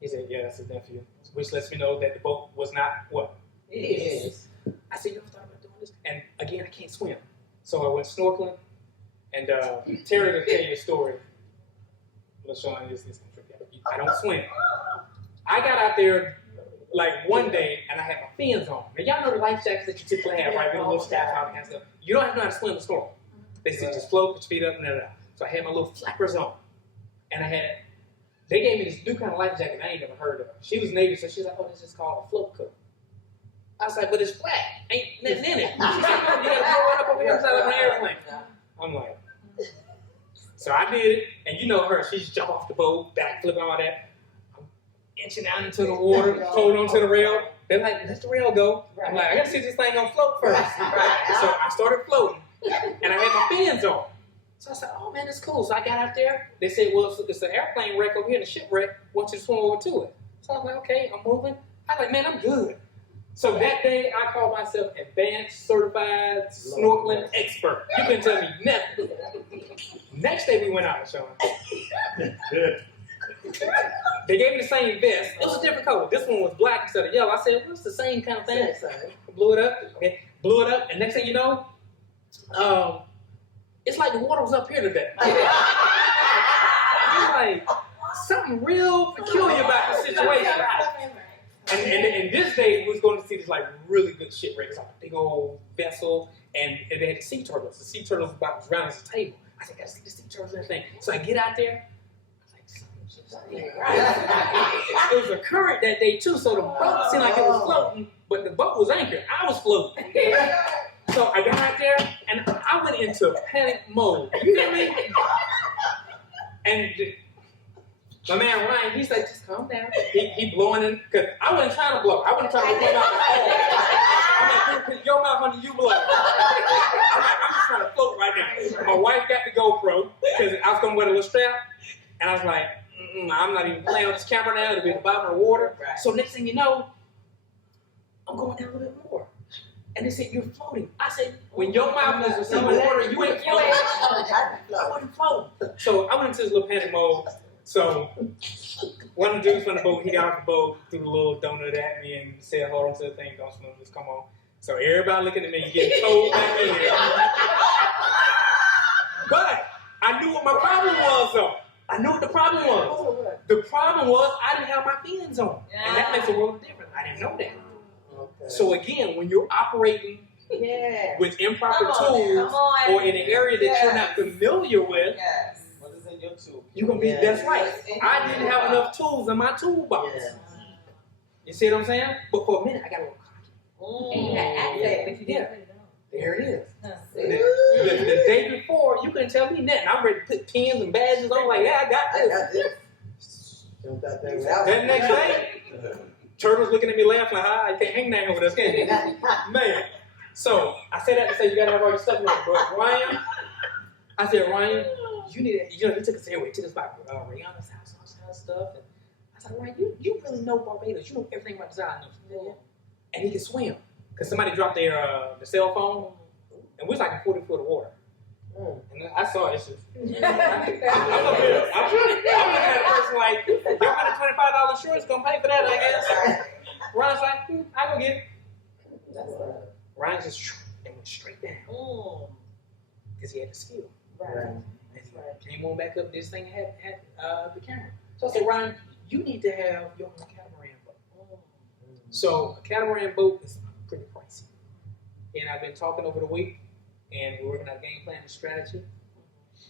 He said, yeah, that's his nephew. Which lets me know that the boat was not what? It is. I said, you ever thought about doing this? And again, I can't swim. So I went snorkeling. And Terry will tell you a story. LaShawn is this contributor. I don't swim. I got out there like one day and I had my fins on. Now y'all know the life jackets that you typically have, right? With a little staff out and kind of stuff. You don't have to know how to swim or snorkel. They said just float, put your feet up and da-da-da. So I had my little flappers on. And they gave me this new kind of life jacket I ain't never heard of. She was Navy, so she's like, oh, this is called a float coat. I was like, but it's flat. Ain't nothing in it. She's like, oh, you gotta blow it up over here inside of an airplane. I'm like, so I did it, and you know her, she's jump off the boat, back flipping all that. I'm inching down into the water, hold on to the rail. They're like, let the rail go. I'm like, I gotta see if this thing gonna float first. So I started floating, and I had my fins on. So I said, oh man, that's cool. So I got out there. They said, well, it's an airplane wreck over here, the shipwreck. Why don't you swim over to it? So I was like, okay, I'm moving. I was like, man, I'm good. So that day, I called myself advanced certified snorkeling expert. You couldn't tell me nothing. Next day, we went out, Sean. They gave me the same vest. It was a different color. This one was black instead of yellow. I said, well, it's the same kind of thing. Blew it up. Okay. Blew it up. And next thing you know, it's like the water was up here today. I'm like, something real peculiar about the situation. And this day we was going to see this like really good shipwreck. It's like a big old vessel, and they had the sea turtles. The sea turtles about as round as a table. I said, I gotta see the sea turtles and everything. So I get out there. It was a current that day too, so the boat seemed like it was floating, but the boat was anchored. I was floating. So I got out there and I went into panic mode. You hear me? And my man Ryan, he's like, just calm down. He blowing in, because I wasn't trying to blow. I wasn't trying to blow my mouth. I'm like, put your mouth under you blow. I'm just trying to float right now. My wife got the GoPro because I was going to wear a little strap, and I was like, I'm not even playing with this camera now. It'll be at the bottom of the water. Right. So next thing you know, I'm going down a little bit more. And they said, you're floating. I said, when your mouth is in the water, you ain't floating. I wasn't floating. So I went into this little panic mode. So one of the dudes from the boat, he got off the boat, threw a little donut at me and said, hold on to the thing, don't swim, just come on. So everybody looking at me, getting told back in. But I knew what my problem was though. I knew what the problem was. The problem was I didn't have my fins on. And that makes a world of difference. I didn't know that. Okay. So again, when you're operating with improper tools or in an area that you're not familiar with, Yes. What is in your tool? you're gonna be, that's right. I didn't have enough tools in my toolbox. Yes. You see what I'm saying? But for a minute, I got a little cocky. And you had access, but you Yeah. didn't put it on. There it is. The day before, you couldn't tell me nothing. I'm ready to put pins and badges on, like, yeah, I got this. Jumped out there That next day, Turtle's looking at me laughing, like, you can't hang down with us, can you? Man. So, I say that to say you gotta have all your stuff in there. But Ryan, I said, Ryan, you need to, he took us anyway, he took us by Rihanna's house, all this kind of stuff. And I was like, Ryan, you really know Barbados. You know everything about this island. And he can swim. Because somebody dropped their cell phone, and we was like in 40 foot of water. And then I saw it. I'm looking at a person like, your $125 insurance gonna pay for that, I guess. Ryan's like, I go get it. Ryan just and went straight down because he had the skill. Right. And he came on back up. This thing had the camera. So I said, Ryan, you need to have your own catamaran boat. So a catamaran boat is pretty pricey. And I've been talking over the week, and we're working on a game plan and strategy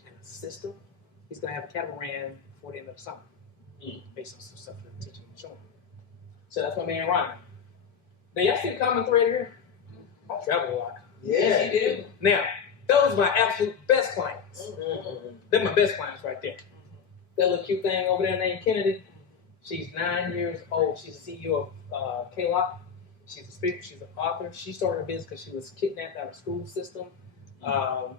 and a system. He's gonna have a catamaran before the end of the summer, based on some stuff we're teaching and showing. So that's my man Ryan. Now y'all see the common thread here? I travel a lot. Yeah, you do. Now, those are my absolute best clients. They're my best clients right there. That little cute thing over there named Kennedy, she's 9 years old. She's the CEO of K-Lock. She's a speaker, she's an author. She started her business because she was kidnapped out of the school system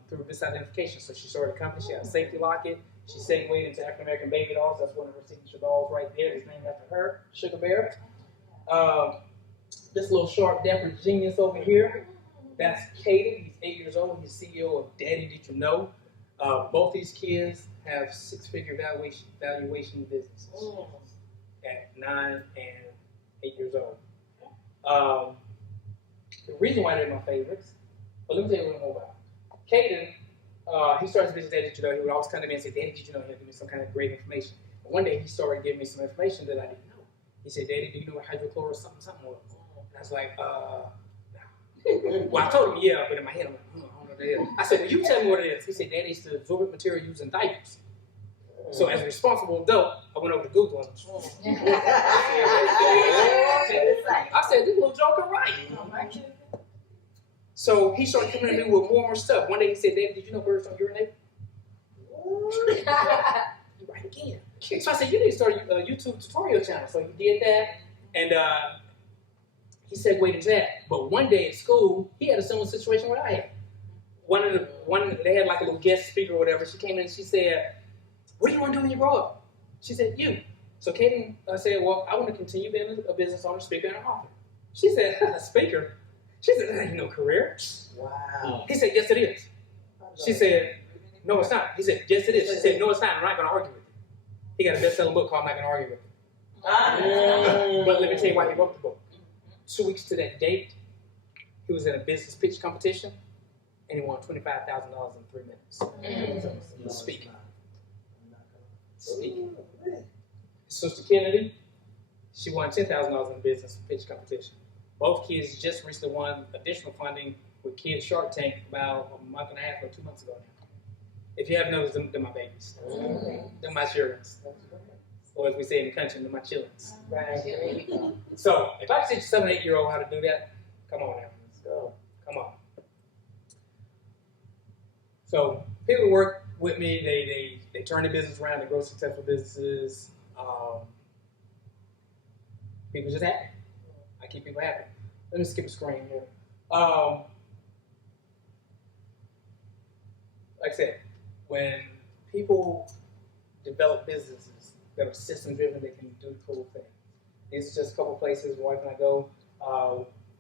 through misidentification. So she started a company, she had a safety locket. She segued into African American baby dolls. That's one of her signature dolls right there. It's named after her, Sugar Bear. This little sharp, dapper genius over here, that's Caden. He's 8 years old. He's CEO of Daddy Did You Know? Both these kids have six-figure valuation businesses at 9 and 8 years old. The reason why they're my favorites, but let me tell you a little more about them. Caden, he started his business, Daddy Did You Know? He would always come to me and say, Daddy, did you know? He'll give me some kind of great information. And one day he started giving me some information that I didn't know. He said, Daddy, do you know what hydrochloro something was? And I was like, no. Well, I told him, yeah, but in my head, I'm like, I don't know what it is. I said, well, you tell me what it is. He said, Daddy, it's the absorbent material used in diapers. So as a responsible adult, I went over to Google and I said, this little joker right. So he started coming to me with more and more stuff. One day he said, Daddy, did you know birds don't urinate? You're right again. So I said, you need to start a YouTube tutorial channel. So he did that, and he segued into that. But one day at school, he had a similar situation where I had. They had like a little guest speaker or whatever. She came in and she said, what do you want to do when you grow up? She said, you. So Kaden said, well, I want to continue being a business owner, speaker, and an author. She said, a speaker? She said, that ain't no career. Wow. He said, yes, it is. She said, no, it's not. He said, yes, it is. She said, no, it's not. I'm not going to argue with you. He got a best-selling book called I'm Not Going to Argue with You. But let me tell you why he wrote the book. 2 weeks to that date, he was in a business pitch competition, and he won $25,000 in 3 minutes. Speaking. His sister Kennedy, She won $10,000 in the business pitch competition. Both kids just recently won additional funding with Kids Shark Tank about a month and a half or 2 months ago now. If you haven't noticed, they're my babies. They're my children. Or as we say in the country, they're my childrens. Right. So if I teach a 7, 8-year-old how to do that, come on now. Let's go. Come on. So people work with me, they turn their business around, they grow successful businesses. People just happy. I keep people happy. Let me skip a screen here. Like I said, when people develop businesses that are system driven, they can do cool things. These are just a couple places my wife and I go.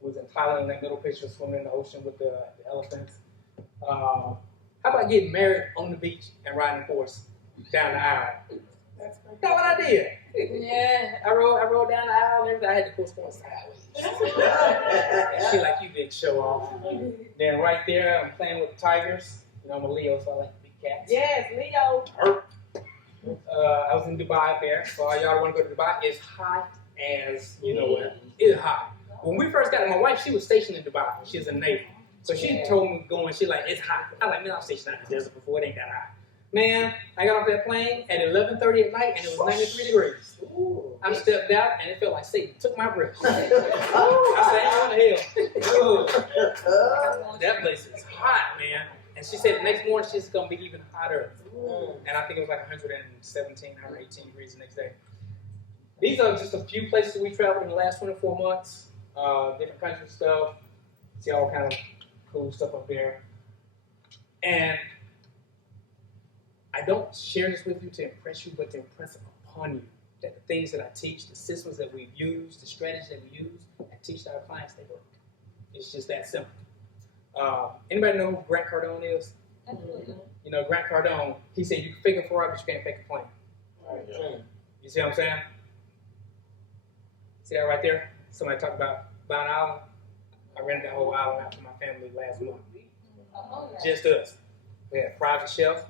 We was in Thailand in that middle picture, swimming in the ocean with the elephants. How about getting married on the beach and riding a horse down the aisle? That's what I did. Yeah. I rode down the aisle and everything. I had to push one sideways. She like, you big show off. Then right there, I'm playing with the tigers. You know, I'm a Leo, so I like the big cats. Yes, Leo. I was in Dubai there, so all y'all want to go to Dubai? It's hot as, you know what, it's hot. When we first got it, my wife, she was stationed in Dubai. She's a Navy. So she told me going, she like, it's hot. I like, man, I was stationed out in the desert before, it ain't that hot. Man, I got off that plane at 11:30 at night and it was 93 degrees. I stepped out and it felt like Satan took my breath. I said, what the hell? That place is hot, man. And she said the next morning she's going to be even hotter. And I think it was like 117, 118 degrees the next day. These are just a few places we traveled in the last 24 months. Different country stuff. See all kind of cool stuff up there. And I don't share this with you to impress you, but to impress upon you that the things that I teach, the systems that we've used, the strategies that we use, I teach to our clients, they work. It's just that simple. Anybody know who Grant Cardone is? You know, Grant Cardone, he said you can fake a Ferrari, but you can't fake a plane. You see what I'm saying? See that right there? Somebody talked about buying an island. I rented that whole island out to my family last month. Just us. We had a private chef.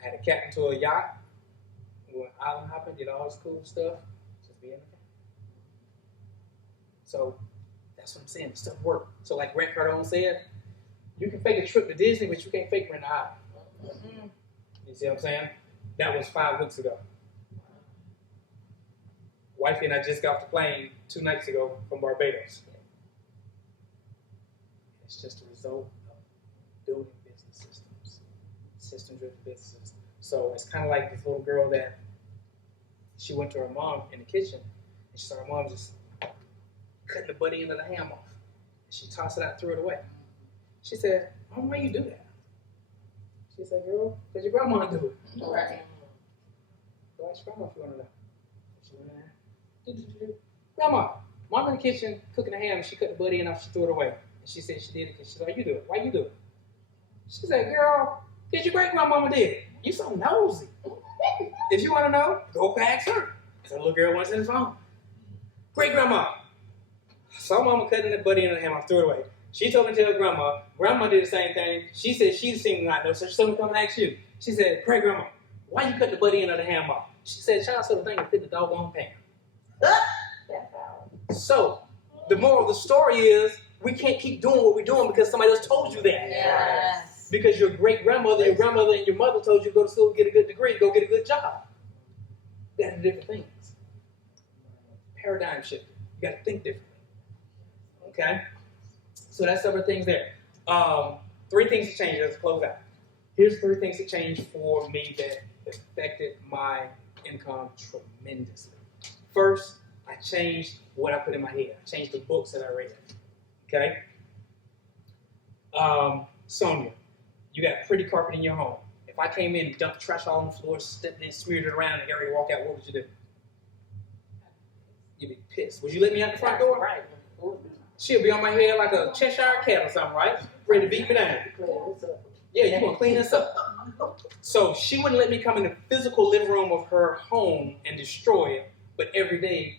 I had a captain to a yacht. We went island hopping, did all this cool stuff. Just being a family. So that's what I'm saying. The stuff works. So like Grant Cardone said, you can fake a trip to Disney, but you can't fake renting an island. You see what I'm saying? That was 5 weeks ago. Wifey and I just got off the plane 2 nights ago from Barbados. It's just a result of building business systems, system-driven businesses. So it's kind of like this little girl that she went to her mom in the kitchen, and she saw her mom just cutting the butt end of the ham off. She tossed it out, threw it away. She said, "Mom, why you do that?" She said, "Girl, because your grandma do it." Right. Go ask your grandma if you want to know. She went in there. Grandma, Mom in the kitchen cooking the ham, and she cut the butt end off, she threw it away. And she said she did it because she said, "Why you do it? Why you do it?" She said, "Girl, because your great-grandmama did it. You so nosy. If you want to know, go ask her." So the little girl went in the phone. Great-grandma, saw Mama cutting the butt end of the ham off, threw it away. She told me to tell Grandma. Grandma did the same thing. She said she seemed to not know, so she told me to come and ask you. She said, "Great-grandma, why you cut the butt end of the ham off?" She said, "Child, so the thing would fit the doggone pan." So, the moral of the story is, we can't keep doing what we're doing because somebody else told you that. Yes. Because your great-grandmother, your grandmother, and your mother told you to go to school, get a good degree, go get a good job. That's different things. Paradigm shift. You got to think differently. Okay? So that's several things there. 3 things that changed as a close out. Here's 3 things that changed for me that affected my income tremendously. First, I changed what I put in my head. I changed the books that I read. Okay? Sonia, you got pretty carpet in your home. If I came in and dumped trash all on the floor, stepped in, smeared it around, and Gary walked out, what would you do? You'd be pissed. Would you let me out the front door? Right. She'll be on my head like a Cheshire cat or something, right? Ready to beat me down. Yeah, you want to clean this up. So she wouldn't let me come in the physical living room of her home and destroy it, but every day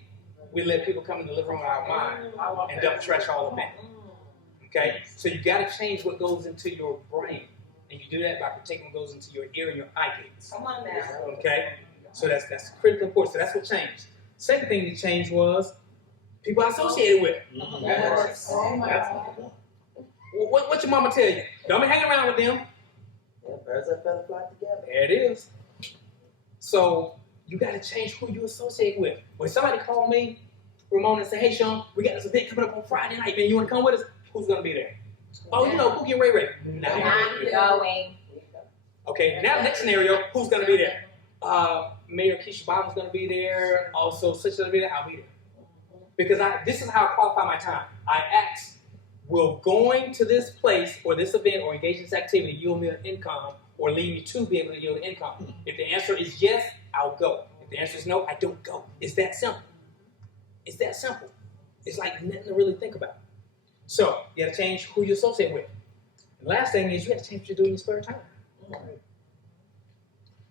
we let people come in the living room of our mind and dump trash all over it. Okay? So you got to change what goes into your brain. And you do that by protecting what goes into your ear and your eye gates. Come on now. Okay? So that's critically important. So that's what changed. Second thing that changed was people I associated with. Yes. Oh my That's- God. What your mama tell you? Don't be hanging around with them. Yeah, birds of a feather flock together. There it is. So you got to change who you associate with. When somebody called me, Ramona, and say, "Hey, Sean, we got this event coming up on Friday night, man. You want to come with us?" Who's gonna be there? Oh, you know, Pookie and Ray Ray. Nah. Not going. Okay. Now, next scenario, who's gonna be there? Mayor Keisha Bottom's gonna be there. Also, such gonna be there. I'll be there because this is how I qualify my time. I ask, will going to this place or this event or engaging in this activity yield me an income or lead me to be able to yield an income? If the answer is yes, I'll go. If the answer is no, I don't go. It's that simple. It's that simple. It's like nothing to really think about. So you got to change who you associate with. And last thing is you got to change what you do in your spare time.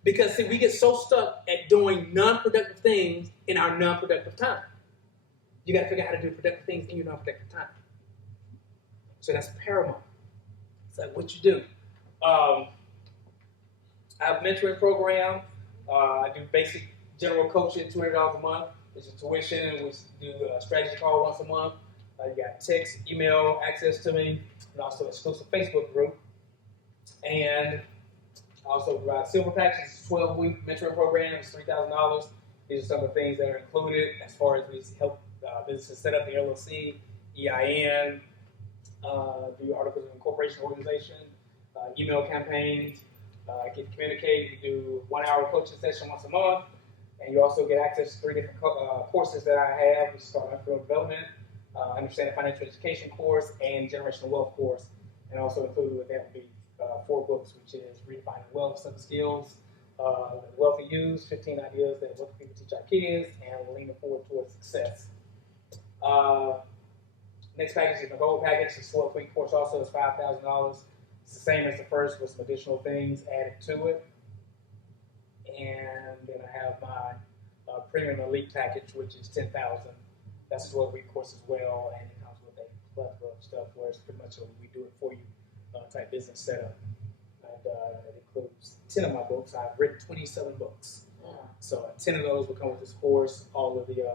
Because see, we get so stuck at doing non-productive things in our non-productive time. You got to figure out how to do productive things in your non-productive time. So that's paramount. It's like what you do. I have a mentoring program. I do basic general coaching, $200 a month. It's a tuition. We do a strategy call once a month. You got text, email access to me, and also exclusive Facebook group. And I also provide silver packages, 12-week mentoring program. It's $3,000. These are some of the things that are included as far as we help businesses set up the LLC, EIN, do articles of incorporation organization, email campaigns, get to communicate. We do 1-hour coaching session once a month. And you also get access to 3 different courses that I have. We start entrepreneurial development, understanding financial education course, and generational wealth course. And also included with that would be 4 books, which is Redefining Wealth, 7 Skills, Wealthy Use, 15 Ideas that wealthy people teach our kids, and Leaning Forward Towards Success. Next package is the gold package. It's a 12-week course also. It's $5,000. It's the same as the first with some additional things added to it. And then I have my premium elite package, which is $10,000. That's a 12-week course as well, and it comes with a plethora of stuff where it's pretty much a we do it for you type business setup. And it includes 10 of my books. I've written 27 books. So 10 of those will come with this course, all of the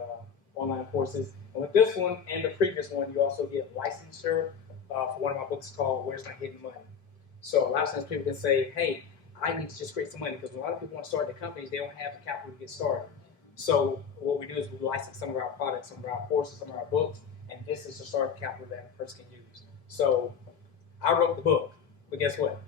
online courses. And with this one and the previous one, you also get licensure for one of my books called Where's My Hidden Money? So a lot of times people can say, hey, I need to just create some money because a lot of people want to start their companies, they don't have the capital to get started. So what we do is we license some of our products, some of our courses, some of our books, and this is the start capital that a person can use. So I wrote the book, but guess what?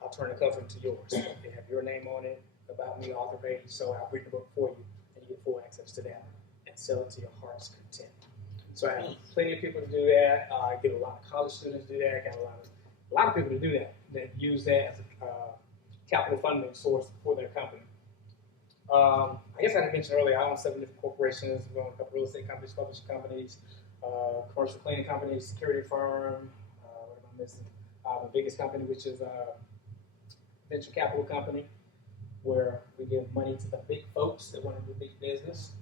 I'll turn the cover into yours. They have your name on it, about me, author page, so I've written the book for you, and you get full access to that and sell it to your heart's content. So I have plenty of people to do that. I get a lot of college students to do that. I got a lot of people to do that use that as a capital funding source for their company. I guess I didn't mention earlier, I own 7 different corporations. We own a couple real estate companies, publishing companies, commercial cleaning companies, security firm. What am I missing? The biggest company, which is a venture capital company, where we give money to the big folks that want to do big business.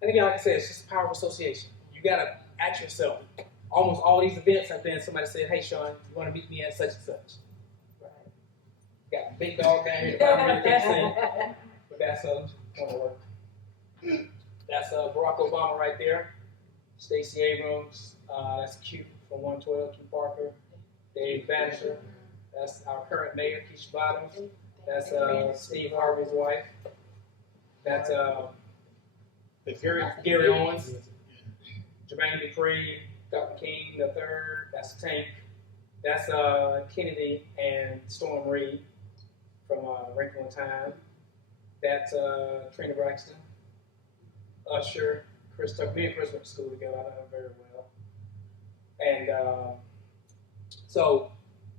And again, like I said, it's just the power of association. You got to ask yourself. Almost all these events have been somebody said, hey, Sean, you want to meet me at such and such. Got a big dog down here. Probably can't say, but that's going to work. That's Barack Obama right there. Stacey Abrams. That's Q from 112, Q Parker. Dave Bannister. That's our current mayor, Keisha Bottoms. That's Steve Harvey's wife. That's Gary Owens. Jermaine Dupree. Dr. King III. That's Tank. That's Kennedy and Storm Reed from Wrinkle in Time. That's Trina Braxton, Usher, Chris Tucker. Me and Chris went to school together. I know him very well. And so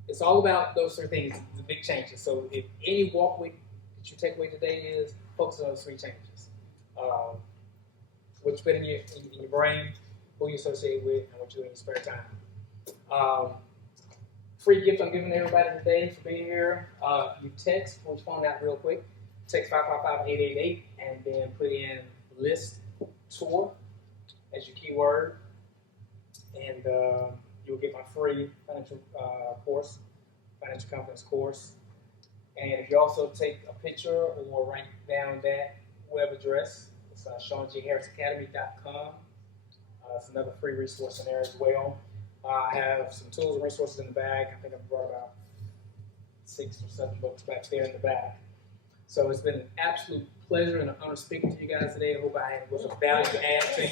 it's all about those 3 things, the big changes. So if any walkway that you take away today is focus on those 3 changes. What you put in your brain, who you associate with, and what you do in your spare time. Free gift I'm giving everybody today for being here. You text, pull your phone out real quick. Text 555-888 and then put in list tour as your keyword. And you'll get my free financial course, financial confidence course. And if you also take a picture or write down that web address, It's SeanGHarrisAcademy.com. It's another free resource in there as well. I have some tools and resources in the bag. I think I brought about 6 or 7 books back there in the back. So it's been an absolute pleasure and an honor speaking to you guys today. I hope I was a value add to you.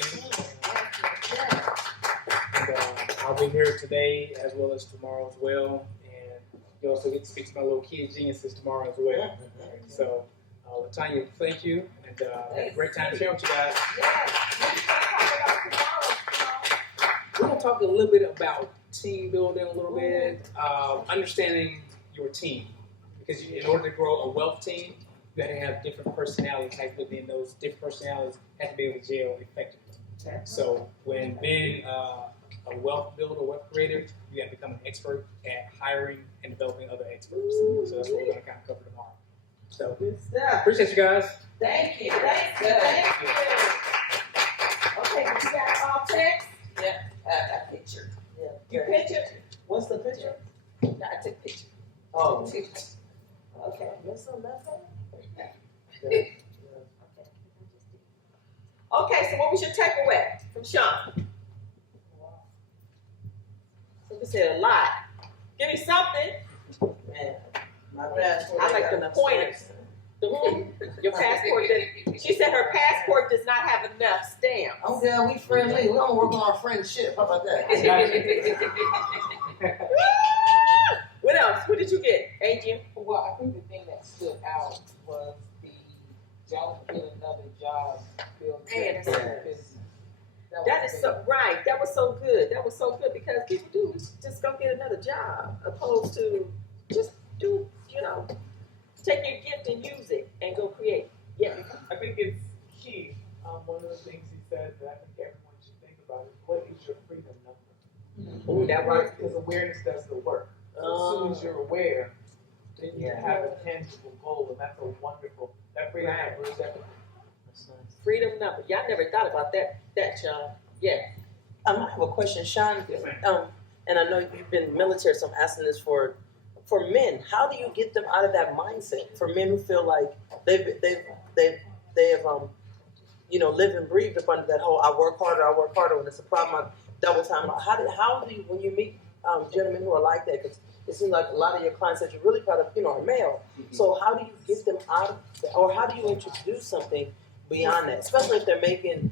And I'll be here today as well as tomorrow as well. And you also get to speak to my little kid geniuses tomorrow as well. So, Latanya, thank you. And had a great time sharing with you guys. We're going to talk a little bit about team building a little bit, understanding your team. Because in order to grow a wealth team, you got to have different personality types, but then those different personalities have to be able to gel effectively. So when being a wealth builder, wealth creator, you got to become an expert at hiring and developing other experts. So that's what we're going to kind of cover tomorrow. So Good stuff. appreciate you guys. Thank you. Thank you. Okay, you got all text? Yeah. I pictured. Yeah. You pictured? What's the picture? No, I took pictures. Oh. Okay. That's so Okay, so what was your takeaway from Sean? So we said a lot. Give me something. Man, my passport. I like ain't got the enough pointers. stamps. Your passport she said her passport does not have enough stamps. Oh yeah, we friendly. We don't work on our friendship. How about that? What else? What did you get, Adrian? Well, I think the thing that stood out was the don't get another job, build your Man, own business. That is so right. That was so good. That was so good because people do just go get another job opposed to just do, take your gift and use it and go create. Yeah. I think it's key. One of the things he said that I think everyone should think about is what is your freedom number? Oh, that Right, right. because awareness does the work. So as soon as you're aware, then you have a tangible goal, and that's a wonderful. That freedom Right. number is everything. That's nice. Freedom number. Y'all never thought about that, Sean. Yeah. I have a question, Sean. And I know you've been military, so I'm asking this for men. How do you get them out of that mindset? For men who feel like they've lived and breathed up under that whole I work harder. When it's a problem, I double time. How do you, when you meet gentlemen who are like that? Because it seems like a lot of your clients that you're really proud of, are male. So how do you get them out of that, or how do you introduce something beyond that? Especially if they're making